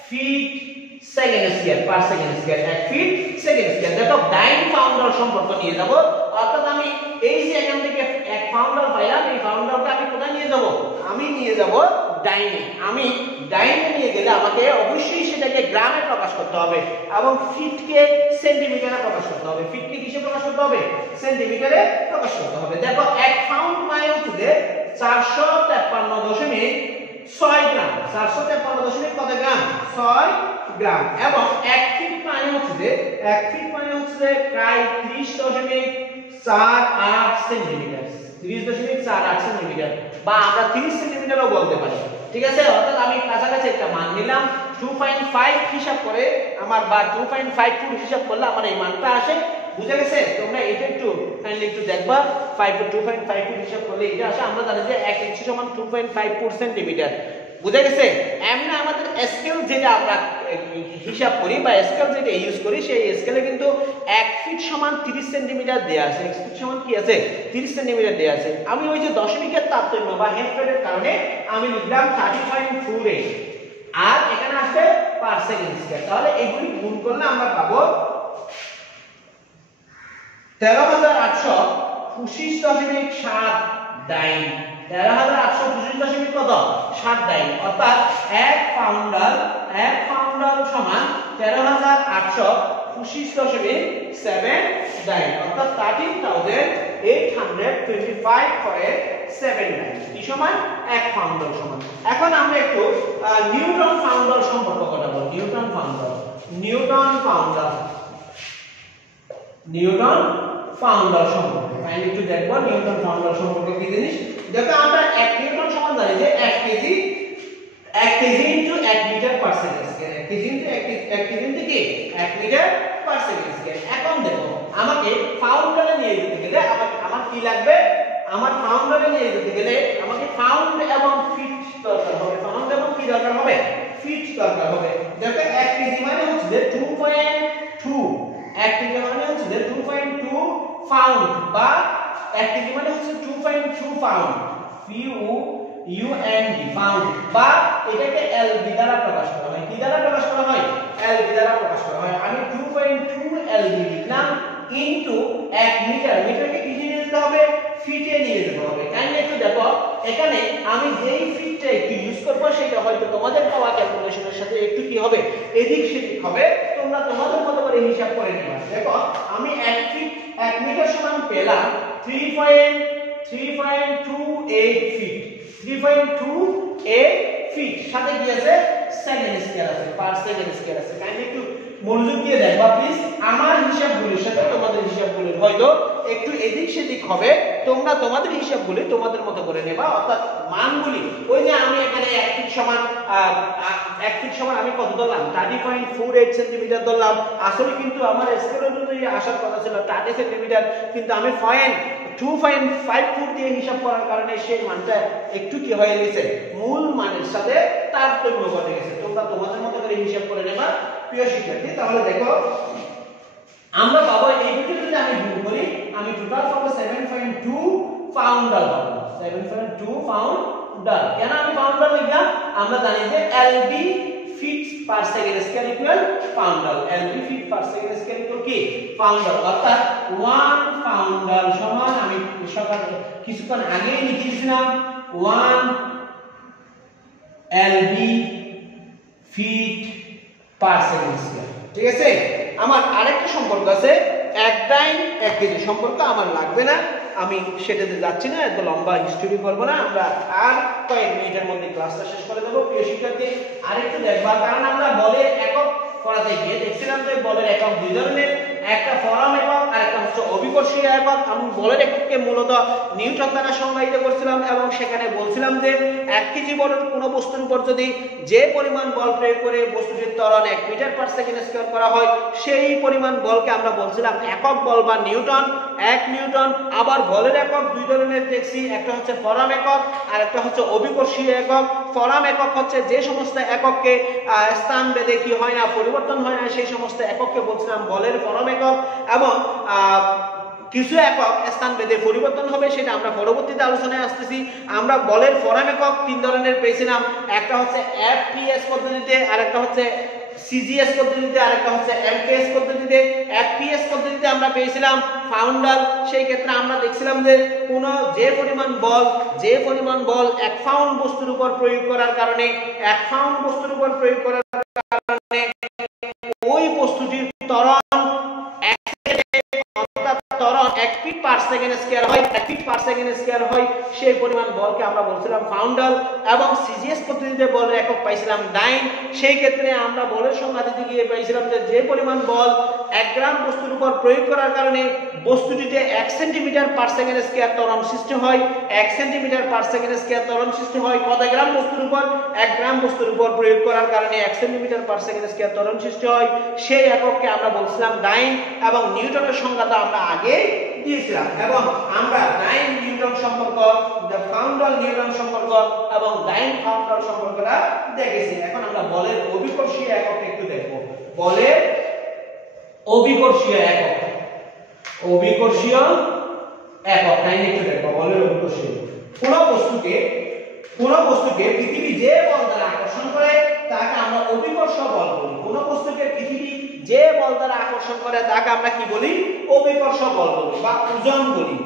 feet second square per second square, 1 feet second square. দেখো, ডাইন পাউন্ডাল সম্পর্ক নিয়ে যাব, অর্থাৎ আমি এই যে এখান থেকে 1 পাউন্ডাল পাইলাম, এই পাউন্ডালটা আমি কোথায় নিয়ে যাব? আমি নিয়ে যাব ডাইনে। আমি ডাইনে নিয়ে গেলে আমাকে অবশ্যই সেটাকে গ্রামে প্রকাশ করতে হবে এবং ফিটকে সেন্টিমিটারে প্রকাশ করতে হবে। ফিটকে কিসে প্রকাশ করতে হবে? সেন্টিমিটারে প্রকাশ করতে হবে। দেখো, 1 পাউন্ড মানে হচ্ছে 453.6 গ্রাম। 453 কত গ্রাম? 6 গ্রাম। এবং 1 ফিট মানে হচ্ছে প্রায় 30.48 সেন্টিমিটার, 30.48 সেন্টিমিটার, বা আমরা 30 সেন্টিমিটারও বলতে পারি। ঠিক আছে, অর্থাৎ আমি কাছাকাছি একটা মান নিলাম। 2.5 হিসাব করে আমার, বা 2.54 হিসাব করলে আমার এই মানটা আসে। বুঝা গেছে? তোমরা এটা একটু কাইন্ডলি একটু দেখবা, 2.54 হিসাব করলে এটা আসে। আমরা জানি যে 1 ইঞ্চি সমান 2.54 সেন্টিমিটার। বুঝা গেছে? এমনি আমাদের স্কেল যেটা আমরা হিসাব করি বা স্কেল যেটা ইউজ করি, সেই স্কেলে কিন্তু 1 ফিট সমান 30 সেন্টিমিটার দেয়া আছে। 1 ফিট সমান কি আছে? 30 সেন্টিমিটার দেয়া আছে। আমি ওই যে দশমিকের তারতম্য বা হেফ রেটের কারণে আমি লিখলাম 30.48, আর এখানে আসবে পার সেকেন্ড স্কয়ার। তাহলে এগুলি গুণ করলে আমরা পাবো 13,825.7 ডাইন। 13,825 কত 7 ডাইন, অর্থাৎ 1 পাউন্ডাল সমান 13,825.7 ডাইন, অর্থাৎ 13,825.7 ডাইন কি সমান 1 পাউন্ডাল সমান। এখন আমরা একটু নিউটন পাউন্ডাল সম্পর্ক কথা বলব। নিউটন পাউন্ডাল সম্পর্ক কাইন্ডলি একটু দেখব। নিউটন পাউন্ডাল সম্পর্ক কি জিনিস? দেখো আমরা 1 নিউটন সমান জানি যে 1 kg into 1 metre per second square. 1 kg into 1 kg into কি 1 মিটার পার সেকেন্ড স্কয়ার। এখন দেখো আমাকে পাউন্ডালে নিয়ে যেতে গেলে আমার কি লাগবে? আমার পাউন্ডালে নিয়ে যেতে গেলে আমাকে পাউন্ড এবং ফিট দরকার হবে। পাউন্ড এবং কি দরকার হবে? ফিট দরকার হবে। দেখো 1 কেজি মানে হচ্ছে যে 2.2, 1 কেজি মানে হচ্ছে যে 2.2 পাউন্ড, বা 1 কেজি মানে হচ্ছে 2.2 পাউন্ড, PUUND পাউন্ড, বা এটাকে LB দ্বারা প্রকাশ করা হয়। কি দ্বারা প্রকাশ করা হয়? LB দ্বারা প্রকাশ করা হয়। আমি 2.2 LB লিখলাম ইনটু 1 মিটার। মিটারকে কি নিয়ে যেতে হবে? ফিটে নিয়ে যেতে হবে। কাইন্ডলি একটু দেখো এখানে আমি যেই ফিটটা একটু ইউজ করব সেটা হয়তো তোমাদের পাওয়া ক্যালকুলেশনের সাথে একটু কি হবে, এদিক সেদিক হবে। তোমরা তোমাদের মতো করে হিসাব করে নিবা। দেখো আমি 1 মিটার সমান পেলাম 3.28 ফিট। 3.28 ফিট সাথে কি আছে? সেকেন্ড স্কয়ার আছে, পার সেকেন্ড স্কয়ার আছে। কাইন্ডলি একটু মনোযোগ দিয়ে দেখবা প্লিজ। আমার হিসাবগুলোর সাথে তোমাদের হিসাবগুলো হয়তো একটু এদিক সেদিক হবে। তোমরা তোমাদের হিসাবগুলি তোমাদের মতো করে নেবা, অর্থাৎ মানগুলি ওই যে আমি এখানে 1 ফিট সমান আমি কত ধরলাম? 30.48 সেন্টিমিটার ধরলাম। আসলে কিন্তু আমার স্কেল অনুযায়ী আসার কথা ছিল 30 সেন্টিমিটার, কিন্তু আমি 2.5 ফুট দিয়ে হিসাব করার কারণে সেই মানটা একটু কি হয়ে গেছে, মূল মানের সাথে তারতম্য ঘটে গেছে। তোমরা তোমাদের মতো করে হিসাব করে নেবা প্রিয় শিক্ষার্থী। তাহলে দেখো আমরা পাবো এই দুটো যদি আমি গুণ করি আমি টোটাল পাবো 7.2 পাউন্ডাল পাবো। 7.2 পাউন্ডাল। কেন আমি পাউন্ডাল লিখলাম? আমরা জানি যে LB fit per second square equal poundal. LB fit per second square equal কি পাউন্ডাল, অর্থাৎ 1 পাউন্ডাল সমান আমি কিছুক্ষণ আগেই লিখেছিলাম 1 LB fit per second square. ঠিক আছে? আমার আরেকটা সম্পর্ক আছে 1 ডাইন 1 কেজি সম্পর্ক, আমার লাগবে না, আমি সেটাতে যাচ্ছি না, এত লম্বা হিস্টরি করব না। আমরা আর কয়েক মিনিটের মধ্যে ক্লাসটা শেষ করে দেব প্রিয় শিক্ষার্থী। আরেকটু দেখবা, কারণ আমরা বলের একক পড়াতে গিয়ে দেখছিলাম যে বলের একক দুই ধরনের, একটা ফরাম একক আর একটা হচ্ছে অভিকর্ষীয় একক। আমি বলের একককে মূলত নিউটন দ্বারা সংজ্ঞায়িত করছিলাম এবং সেখানে বলছিলাম যে 1 কেজি বলের কোনো বস্তুর উপর যদি যে পরিমাণ বল প্রয়োগ করে বস্তুটির ত্বরণ 1 মিটার পার সেকেন্ড স্কয়ার করা হয়, সেই পরিমাণ বলকে আমরা বলছিলাম একক বল বা নিউটন, 1 নিউটন। আবার বলের একক দুই ধরনের দেখছি, একটা হচ্ছে ফরাম একক আর একটা হচ্ছে অভিকর্ষীয় একক। ফরাম একক হচ্ছে যে সমস্ত একককে স্থান ভেদে কি হয় না, পরিবর্তন হয় না, সেই সমস্ত একককে বলছিলাম বলের ফরাম একক। এবং কিছু একক স্থান ভেদে পরিবর্তন হবে, সেটা আমরা পরবর্তীতে আলোচনায় আসতেছি। আমরা বলের ফরাম একক 3 ধরনের পেয়েছিলাম, একটা হচ্ছে FPS পদ্ধতিতে, আর একটা হচ্ছে CGS পদ্ধতিতে, আর একটা হচ্ছে MKS পদ্ধতিতে। FPS পদ্ধতিতে আমরা পেয়েছিলাম পাউন্ডাল। সেই ক্ষেত্রে আমরা দেখছিলাম যে যে পরিমাণ বল 1 পাউন্ড বস্তুর উপর প্রয়োগ করার কারণে ওই বস্তুটির ত্বরণ 1 ফিট পার সেকেন্ড স্কয়ার হয়, 1 ফিট পার সেকেন্ড স্কয়ার হয়, সেই পরিমাণ বলকে আমরা বলছিলাম পাউন্ডাল। এবং CGS পদ্ধতিতে বলের একক পাইছিলাম ডাইন। সেই ক্ষেত্রে আমরা বলের সংজ্ঞা দিতে গিয়ে পাইছিলাম যে পরিমাণ বল 1 গ্রাম বস্তুর উপর প্রয়োগ করার কারণে বস্তুটিতে 1 সেন্টিমিটার পার সেকেন্ড স্কয়ার ত্বরণ সৃষ্টি হয়। 1 সেন্টিমিটার পার সেকেন্ড স্কয়ার ত্বরণ সৃষ্টি হয় কত গ্রাম বস্তুর উপর? 1 গ্রাম বস্তুর উপর প্রয়োগ করার কারণে 1 সেন্টিমিটার পার সেকেন্ড স্কয়ার ত্বরণ সৃষ্টি হয়, সেই একককে আমরা বলছিলাম ডাইন। এবং নিউটনের সংজ্ঞাটা আমরা আগে দিয়েছিলাম, এবং আমরা ডাইন নিউটন সম্পর্ক, পাউন্ডাল নিউটন সম্পর্ক এবং ডাইন পাউন্ডাল সম্পর্কটা দেখেছি। এখন আমরা বলের অভিকর্ষীয় একক একটু দেখব। বলের অভিকর্ষীয় একক কাইন্ডলি একটু দেখব। বলের অভিকর্ষীয় কোন বস্তুকে পৃথিবী যে বল দ্বারা আকর্ষণ করে তাকে আমরা অভিকর্ষ বল বলি। কোন বস্তুকে পৃথিবী যে বল দ্বারা আকর্ষণ করে তাকে আমরা কি বলি? অভিকর্ষ বল বলি বা ওজন বলি।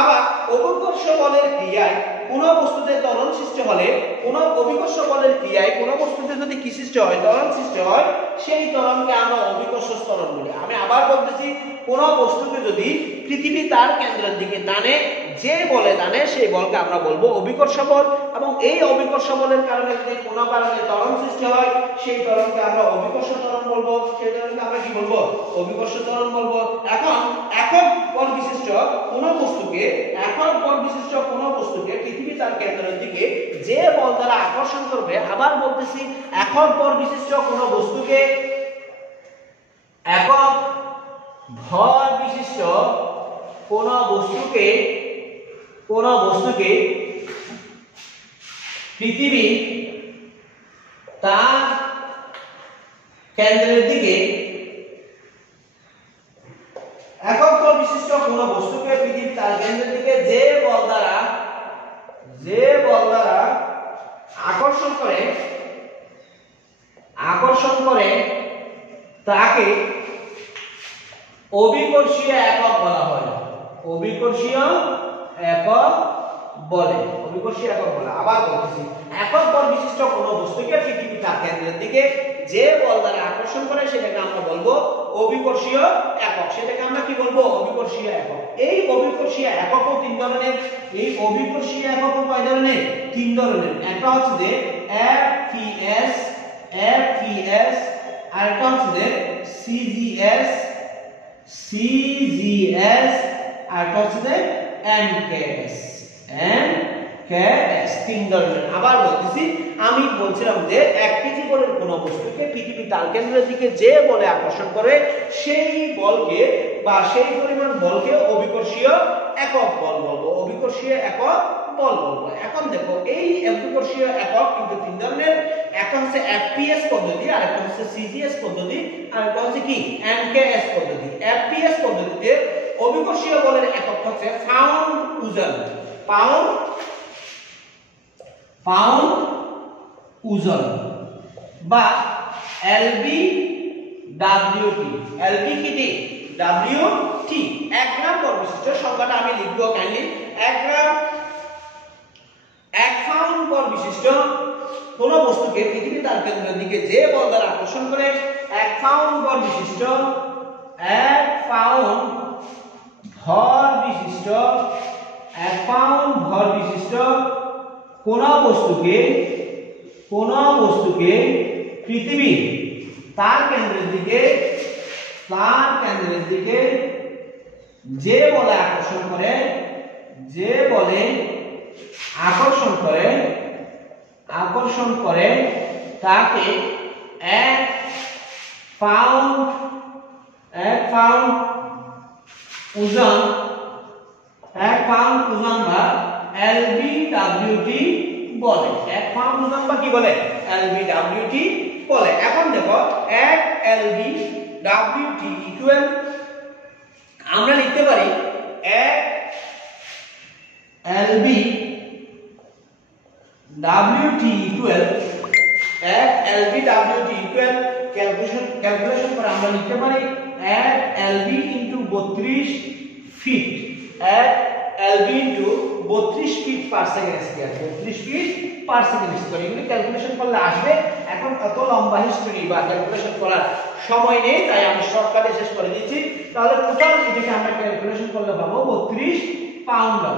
আবার অভিকর্ষ বলের ক্রিয়ায় কোন বস্তুতে ত্বরণ সৃষ্টি হলে, কোন অভিকর্ষ বলের ক্রিয়ায় কোন বস্তুতে যদি কি সৃষ্টি হয়? ত্বরণ সৃষ্টি হয়, সেই ত্বরণকে আমরা অভিকর্ষ ত্বরণ বলি। আমি আবার বলতেছি, কোন বস্তুকে যদি পৃথিবী তার কেন্দ্রের দিকে টানে, যে বলে টানে সেই বলকে আমরা বলবো অভিকর্ষ বল। এবং এই অভিকর্ষ বলের কারণে যদি কোনো কারণে ত্বরণ সৃষ্টি হয়, সেই ত্বরণকে আমরা অভিকর্ষ ত্বরণ বলবো। সেই ত্বরণকে আমরা কি বলবো? অভিকর্ষ ত্বরণ বলবো। এখন একক বল বিশিষ্ট কোন বস্তুকে, একক বল বিশিষ্ট কোন বস্তুকে পৃথিবী তার কেন্দ্রের দিকে যে বল দ্বারা আকর্ষণ করবে, আবার বলতেছি, একক বল বিশিষ্ট কোন বস্তুকে, একক ভর বিশিষ্ট কোন বস্তুকে পৃথিবী তার কেন্দ্রের দিকে, একক বল বিশিষ্ট কোন বস্তুকে পৃথিবী তার কেন্দ্রের দিকে যে বল দ্বারা আকর্ষণ করে তাকে অভিকর্ষীয় একক বলা হয়। অভিকর্ষীয় একক বলে। আবার বলতেছি, একক বল বিশিষ্ট কোন বস্তুকে পৃথিবী তার কেন্দ্রের দিকে যে বল দ্বারা আকর্ষণ করে সেটাকে আমরা বলবো অভিকর্ষীয় একক। সেটাকে আমরা কি বলবো? অভিকর্ষীয় একক। এই অভিকর্ষীয় এককও তিন ধরনের। কয় ধরনের? তিন ধরনের। একটা হচ্ছে যে FPS, আর একটা হচ্ছে যে CGS, আর একটা হচ্ছে যে MKS। তিন ধরনের। আবার বলতেছি, আমি বলছিলাম যে এক কেজি বলের কোন বস্তুকে পৃথিবী তার কেন্দ্রের দিকে যে বলে আকর্ষণ করে সেই বলকে বা সেই পরিমাণ বলকে অভিকর্ষীয় একক বল বলবো। এখন দেখো, এই অভিকর্ষীয় একক কিন্তু তিন ধরনের। একটা হচ্ছে FPS পদ্ধতি, আর একটা হচ্ছে CGS পদ্ধতি, আর একটা হচ্ছে কি MKS পদ্ধতি। FPS পদ্ধতিতে অভিকর্ষীয় বলের একক হচ্ছে পাউন্ড ওজন বা LBWT। WT 1 গ্রাম বল বিশিষ্ট। সংখ্যাটা আমি লিখবো কাইন্ডলি। 1 গ্রাম, 1 পাউন্ড বল বিশিষ্ট কোন বস্তুকে পৃথিবী তার কেন্দ্রের দিকে যে বল দ্বারা আকর্ষণ করে, 1 পাউন্ড বল বিশিষ্ট, 1 পাউন্ড ভর বিশিষ্ট, 1 পাউন্ড ভর বিশিষ্ট কোন বস্তুকে পৃথিবী তার কেন্দ্রের দিকে যে বলে আকর্ষণ করে তাকে 1 পাউন্ড ওজন বা LBWT বলে। 1 পাউন্ড ওজন বা কি বলে? LBWT বলে। এখন দেখো, 1 LBWT ইকুয়াল আমরা লিখতে পারি 1 LBWT ইকুয়াল ক্যালকুলেশন করে আমরা লিখতে পারি 1 LB into 32 feet. 1 LB into 32 feet per second square. 32 feet per second square. এগুলি ক্যালকুলেশন করলে আসবে। এখন এত লম্বা হিস্টরি বা ক্যালকুলেশন করার সময় নেই, তাই আমি শর্টকাটে শেষ করে দিচ্ছি। তাহলে টোটাল এটাকে আমরা ক্যালকুলেশন করলে পাবো 32 পাউন্ডাল।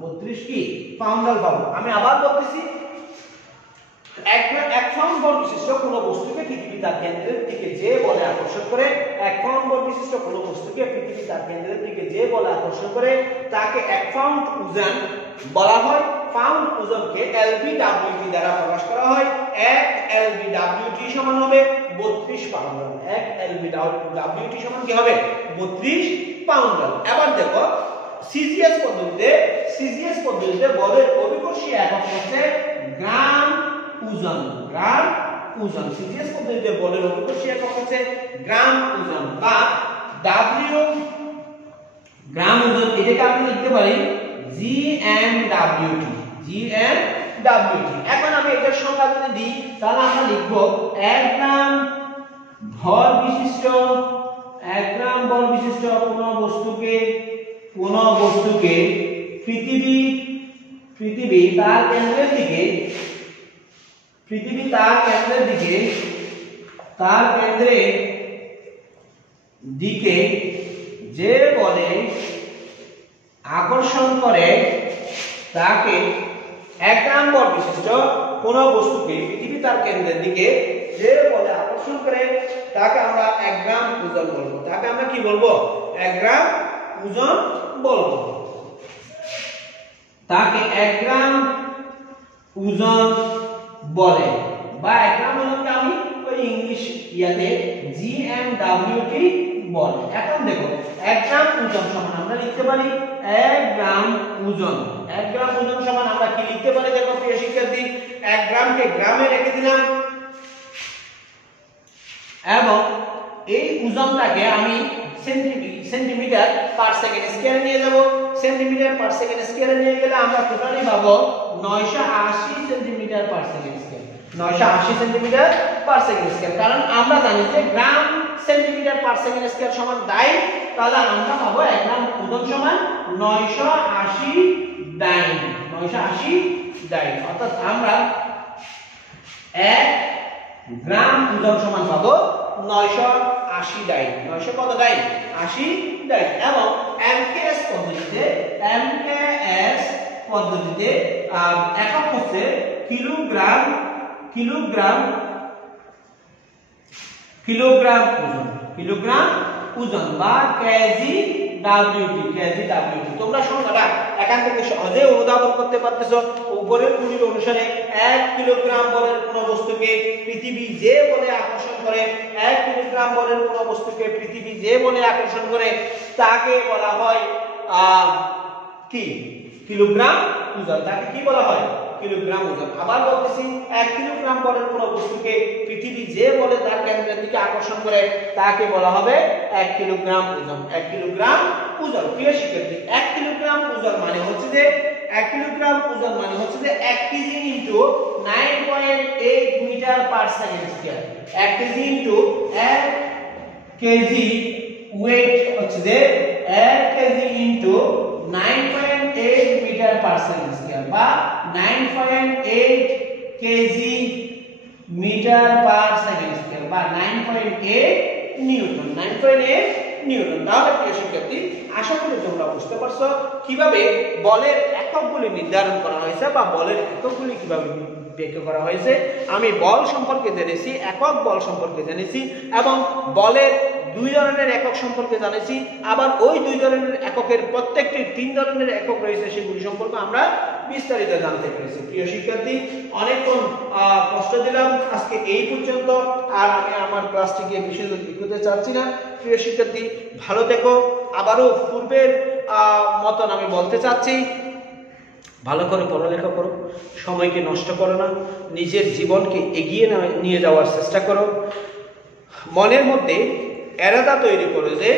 32 কি পাউন্ডাল পাবো। আমি আবার বলতেছি, 1 পাউন্ড বল বিশিষ্ট কোন বস্তুকে পৃথিবী তার কেন্দ্রের দিকে যে বলে আকর্ষণ করে, 1 পাউন্ড বল বিশিষ্ট কোন বস্তুকে পৃথিবী তার কেন্দ্রের দিকে যে বলে আকর্ষণ করে তাকে 1 পাউন্ড ওজন বলা হয়। পাউন্ড ওজনকে LBWT দ্বারা প্রকাশ করা হয়। 1 LBWT সমান হবে 32 পাউন্ড। 1 LBWT সমান কি হবে? 32 পাউন্ড। এবার দেখো, CGS পদ্ধতিতে বলের অভিকর্ষীয় একক হচ্ছে গ্রাম ওজন। CGS পদ্ধতিতে বলের অভিকর্ষীয় একক হচ্ছে গ্রাম ওজন বা W গ্রাম ওজন। এটাকে আমরা লিখতে পারি GMWT। ডাব্লিউটি। এখন আমি এটার সংজ্ঞা যদি দিই তাহলে আমরা লিখব 1 গ্রাম ভর বিশিষ্ট 1 গ্রাম ভর বিশিষ্ট কোনো বস্তুকে পৃথিবী তার কেন্দ্রের দিকে যে বলে আকর্ষণ করে তাকে 1 গ্রাম ভর বিশিষ্ট কোন বস্তুকে পৃথিবী তার কেন্দ্রের দিকে যে বলে আকর্ষণ করে তাকে আমরা 1 গ্রাম ওজন বলবো। তাকে আমরা কি বলবো? 1 গ্রাম ওজন বলবো। তাকে 1 গ্রাম ওজন বলে বা 1 গ্রাম ওজনকে আমি ওই ইংলিশ ইয়াতে GMWT বলে। এখন দেখো 1 গ্রাম ওজন সমান আমরা লিখতে পারি 1 গ্রাম ওজন। 1 গ্রাম ওজন সমান আমরা কি লিখতে পারি? দেখো প্রিয় শিক্ষার্থী, 1 গ্রামকে গ্রামে রেখে দিলাম এবং এই ওজনটাকে আমি সেন্টিমিটার পার সেকেন্ড স্কয়ারে নিয়ে যাব। সেন্টিমিটার পার সেকেন্ড স্কয়ারে নিয়ে গেলে আমরা টোটালি পাবো 980 centimetre per second square. 980 centimetre per second square. কারণ আমরা জানি যে গ্রাম সেন্টিমিটার পার সেকেন্ড স্কয়ার সমান ডাইন, তাহলে আমরা পাবো 1 গ্রাম ওজন সমান 980 ডাইন। 980 ডাইন, অর্থাৎ আমরা 1 গ্রাম ওজন সমান পাবো 980 ডাইন। 900 কত ডাইন? 80 ডাইন। এবং MKS পদ্ধতিতে একক হচ্ছে কিলোগ্রাম ওজন বা কেজি ডাব্লিউটি। তোমরা সংখ্যাটা এখান থেকে সহজে অনুধাবন করতে পারতেছো। উপরের গুণিত অনুসারে 1 কিলোগ্রাম বলের কোন বস্তুকে পৃথিবী যে বলে আকর্ষণ করে 1 কিলোগ্রাম বলের কোন বস্তুকে পৃথিবী যে বলে আকর্ষণ করে তাকে বলা হয় কি? কিলোগ্রাম ওজন। তাকে কি বলা হয়? কিলোগ্রাম ওজন। আবার বলতেছি 1 কিলোগ্রাম বলের কোন বস্তুকে পৃথিবী যে বলে তার কেন্দ্রের দিকে আকর্ষণ করে তাকে বলা হবে 1 কিলোগ্রাম ওজন। 1 কিলোগ্রাম ওজন। প্রিয় শিক্ষার্থী, 1 কিলোগ্রাম ওজন মানে হচ্ছে যে 1 কিলোগ্রাম ওজন মানে হচ্ছে যে 1 kg into 9.8 metre per second square. 1 kg into 1 kg weight হচ্ছে যে 1 kg into 9.8 metre per second square বা 9.8 kg metre per second square বা 9.8 নিউটন। 9.8 নিউটন। তাহলে প্রিয় শিক্ষার্থী, আশা করি তোমরা বুঝতে পারছো কিভাবে বলের এককগুলি নির্ধারণ করা হয়েছে বা বলের এককগুলি কিভাবে ব্যাখ্যা করা হয়েছে। আমি বল সম্পর্কে জেনেছি, একক বল সম্পর্কে জেনেছি এবং বলের 2 ধরনের একক সম্পর্কে জানেছি। আবার ওই 2 ধরনের এককের প্রত্যেকটি 3 ধরনের একক রয়েছে, সেগুলি সম্পর্কে আমরা বিস্তারিত জানতে পেরেছি। প্রিয় শিক্ষার্থী, অনেকক্ষণ কষ্ট দিলাম, আজকে এই পর্যন্ত। আর আমি আমার ক্লাসটিকে বেশি লিখতে চাচ্ছি না। প্রিয় শিক্ষার্থী, ভালো থেকো। আবারও পূর্বের মতন আমি বলতে চাচ্ছি, ভালো করে পড়ালেখা করো, সময়কে নষ্ট করো না, নিজের জীবনকে এগিয়ে নিয়ে যাওয়ার চেষ্টা করো। মনের মধ্যে এরাদা তৈরি করো যে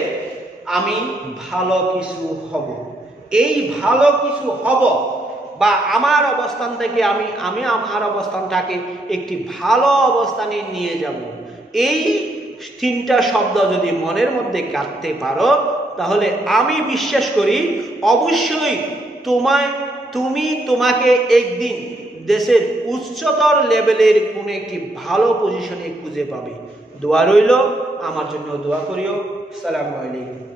আমি ভালো কিছু হব। এই ভালো কিছু হব বা আমার অবস্থান থেকে আমি আমার অবস্থানটাকে একটি ভালো অবস্থানে নিয়ে যাব, এই 3টা শব্দ যদি মনের মধ্যে গাঁথতে পারো তাহলে আমি বিশ্বাস করি অবশ্যই তোমাকে একদিন দেশের উচ্চতর লেভেলের কোনো একটি ভালো পজিশনে খুঁজে পাবে। দোয়া রইল, আমার জন্য দোয়া করিও। আসসালামু আলাইকুম।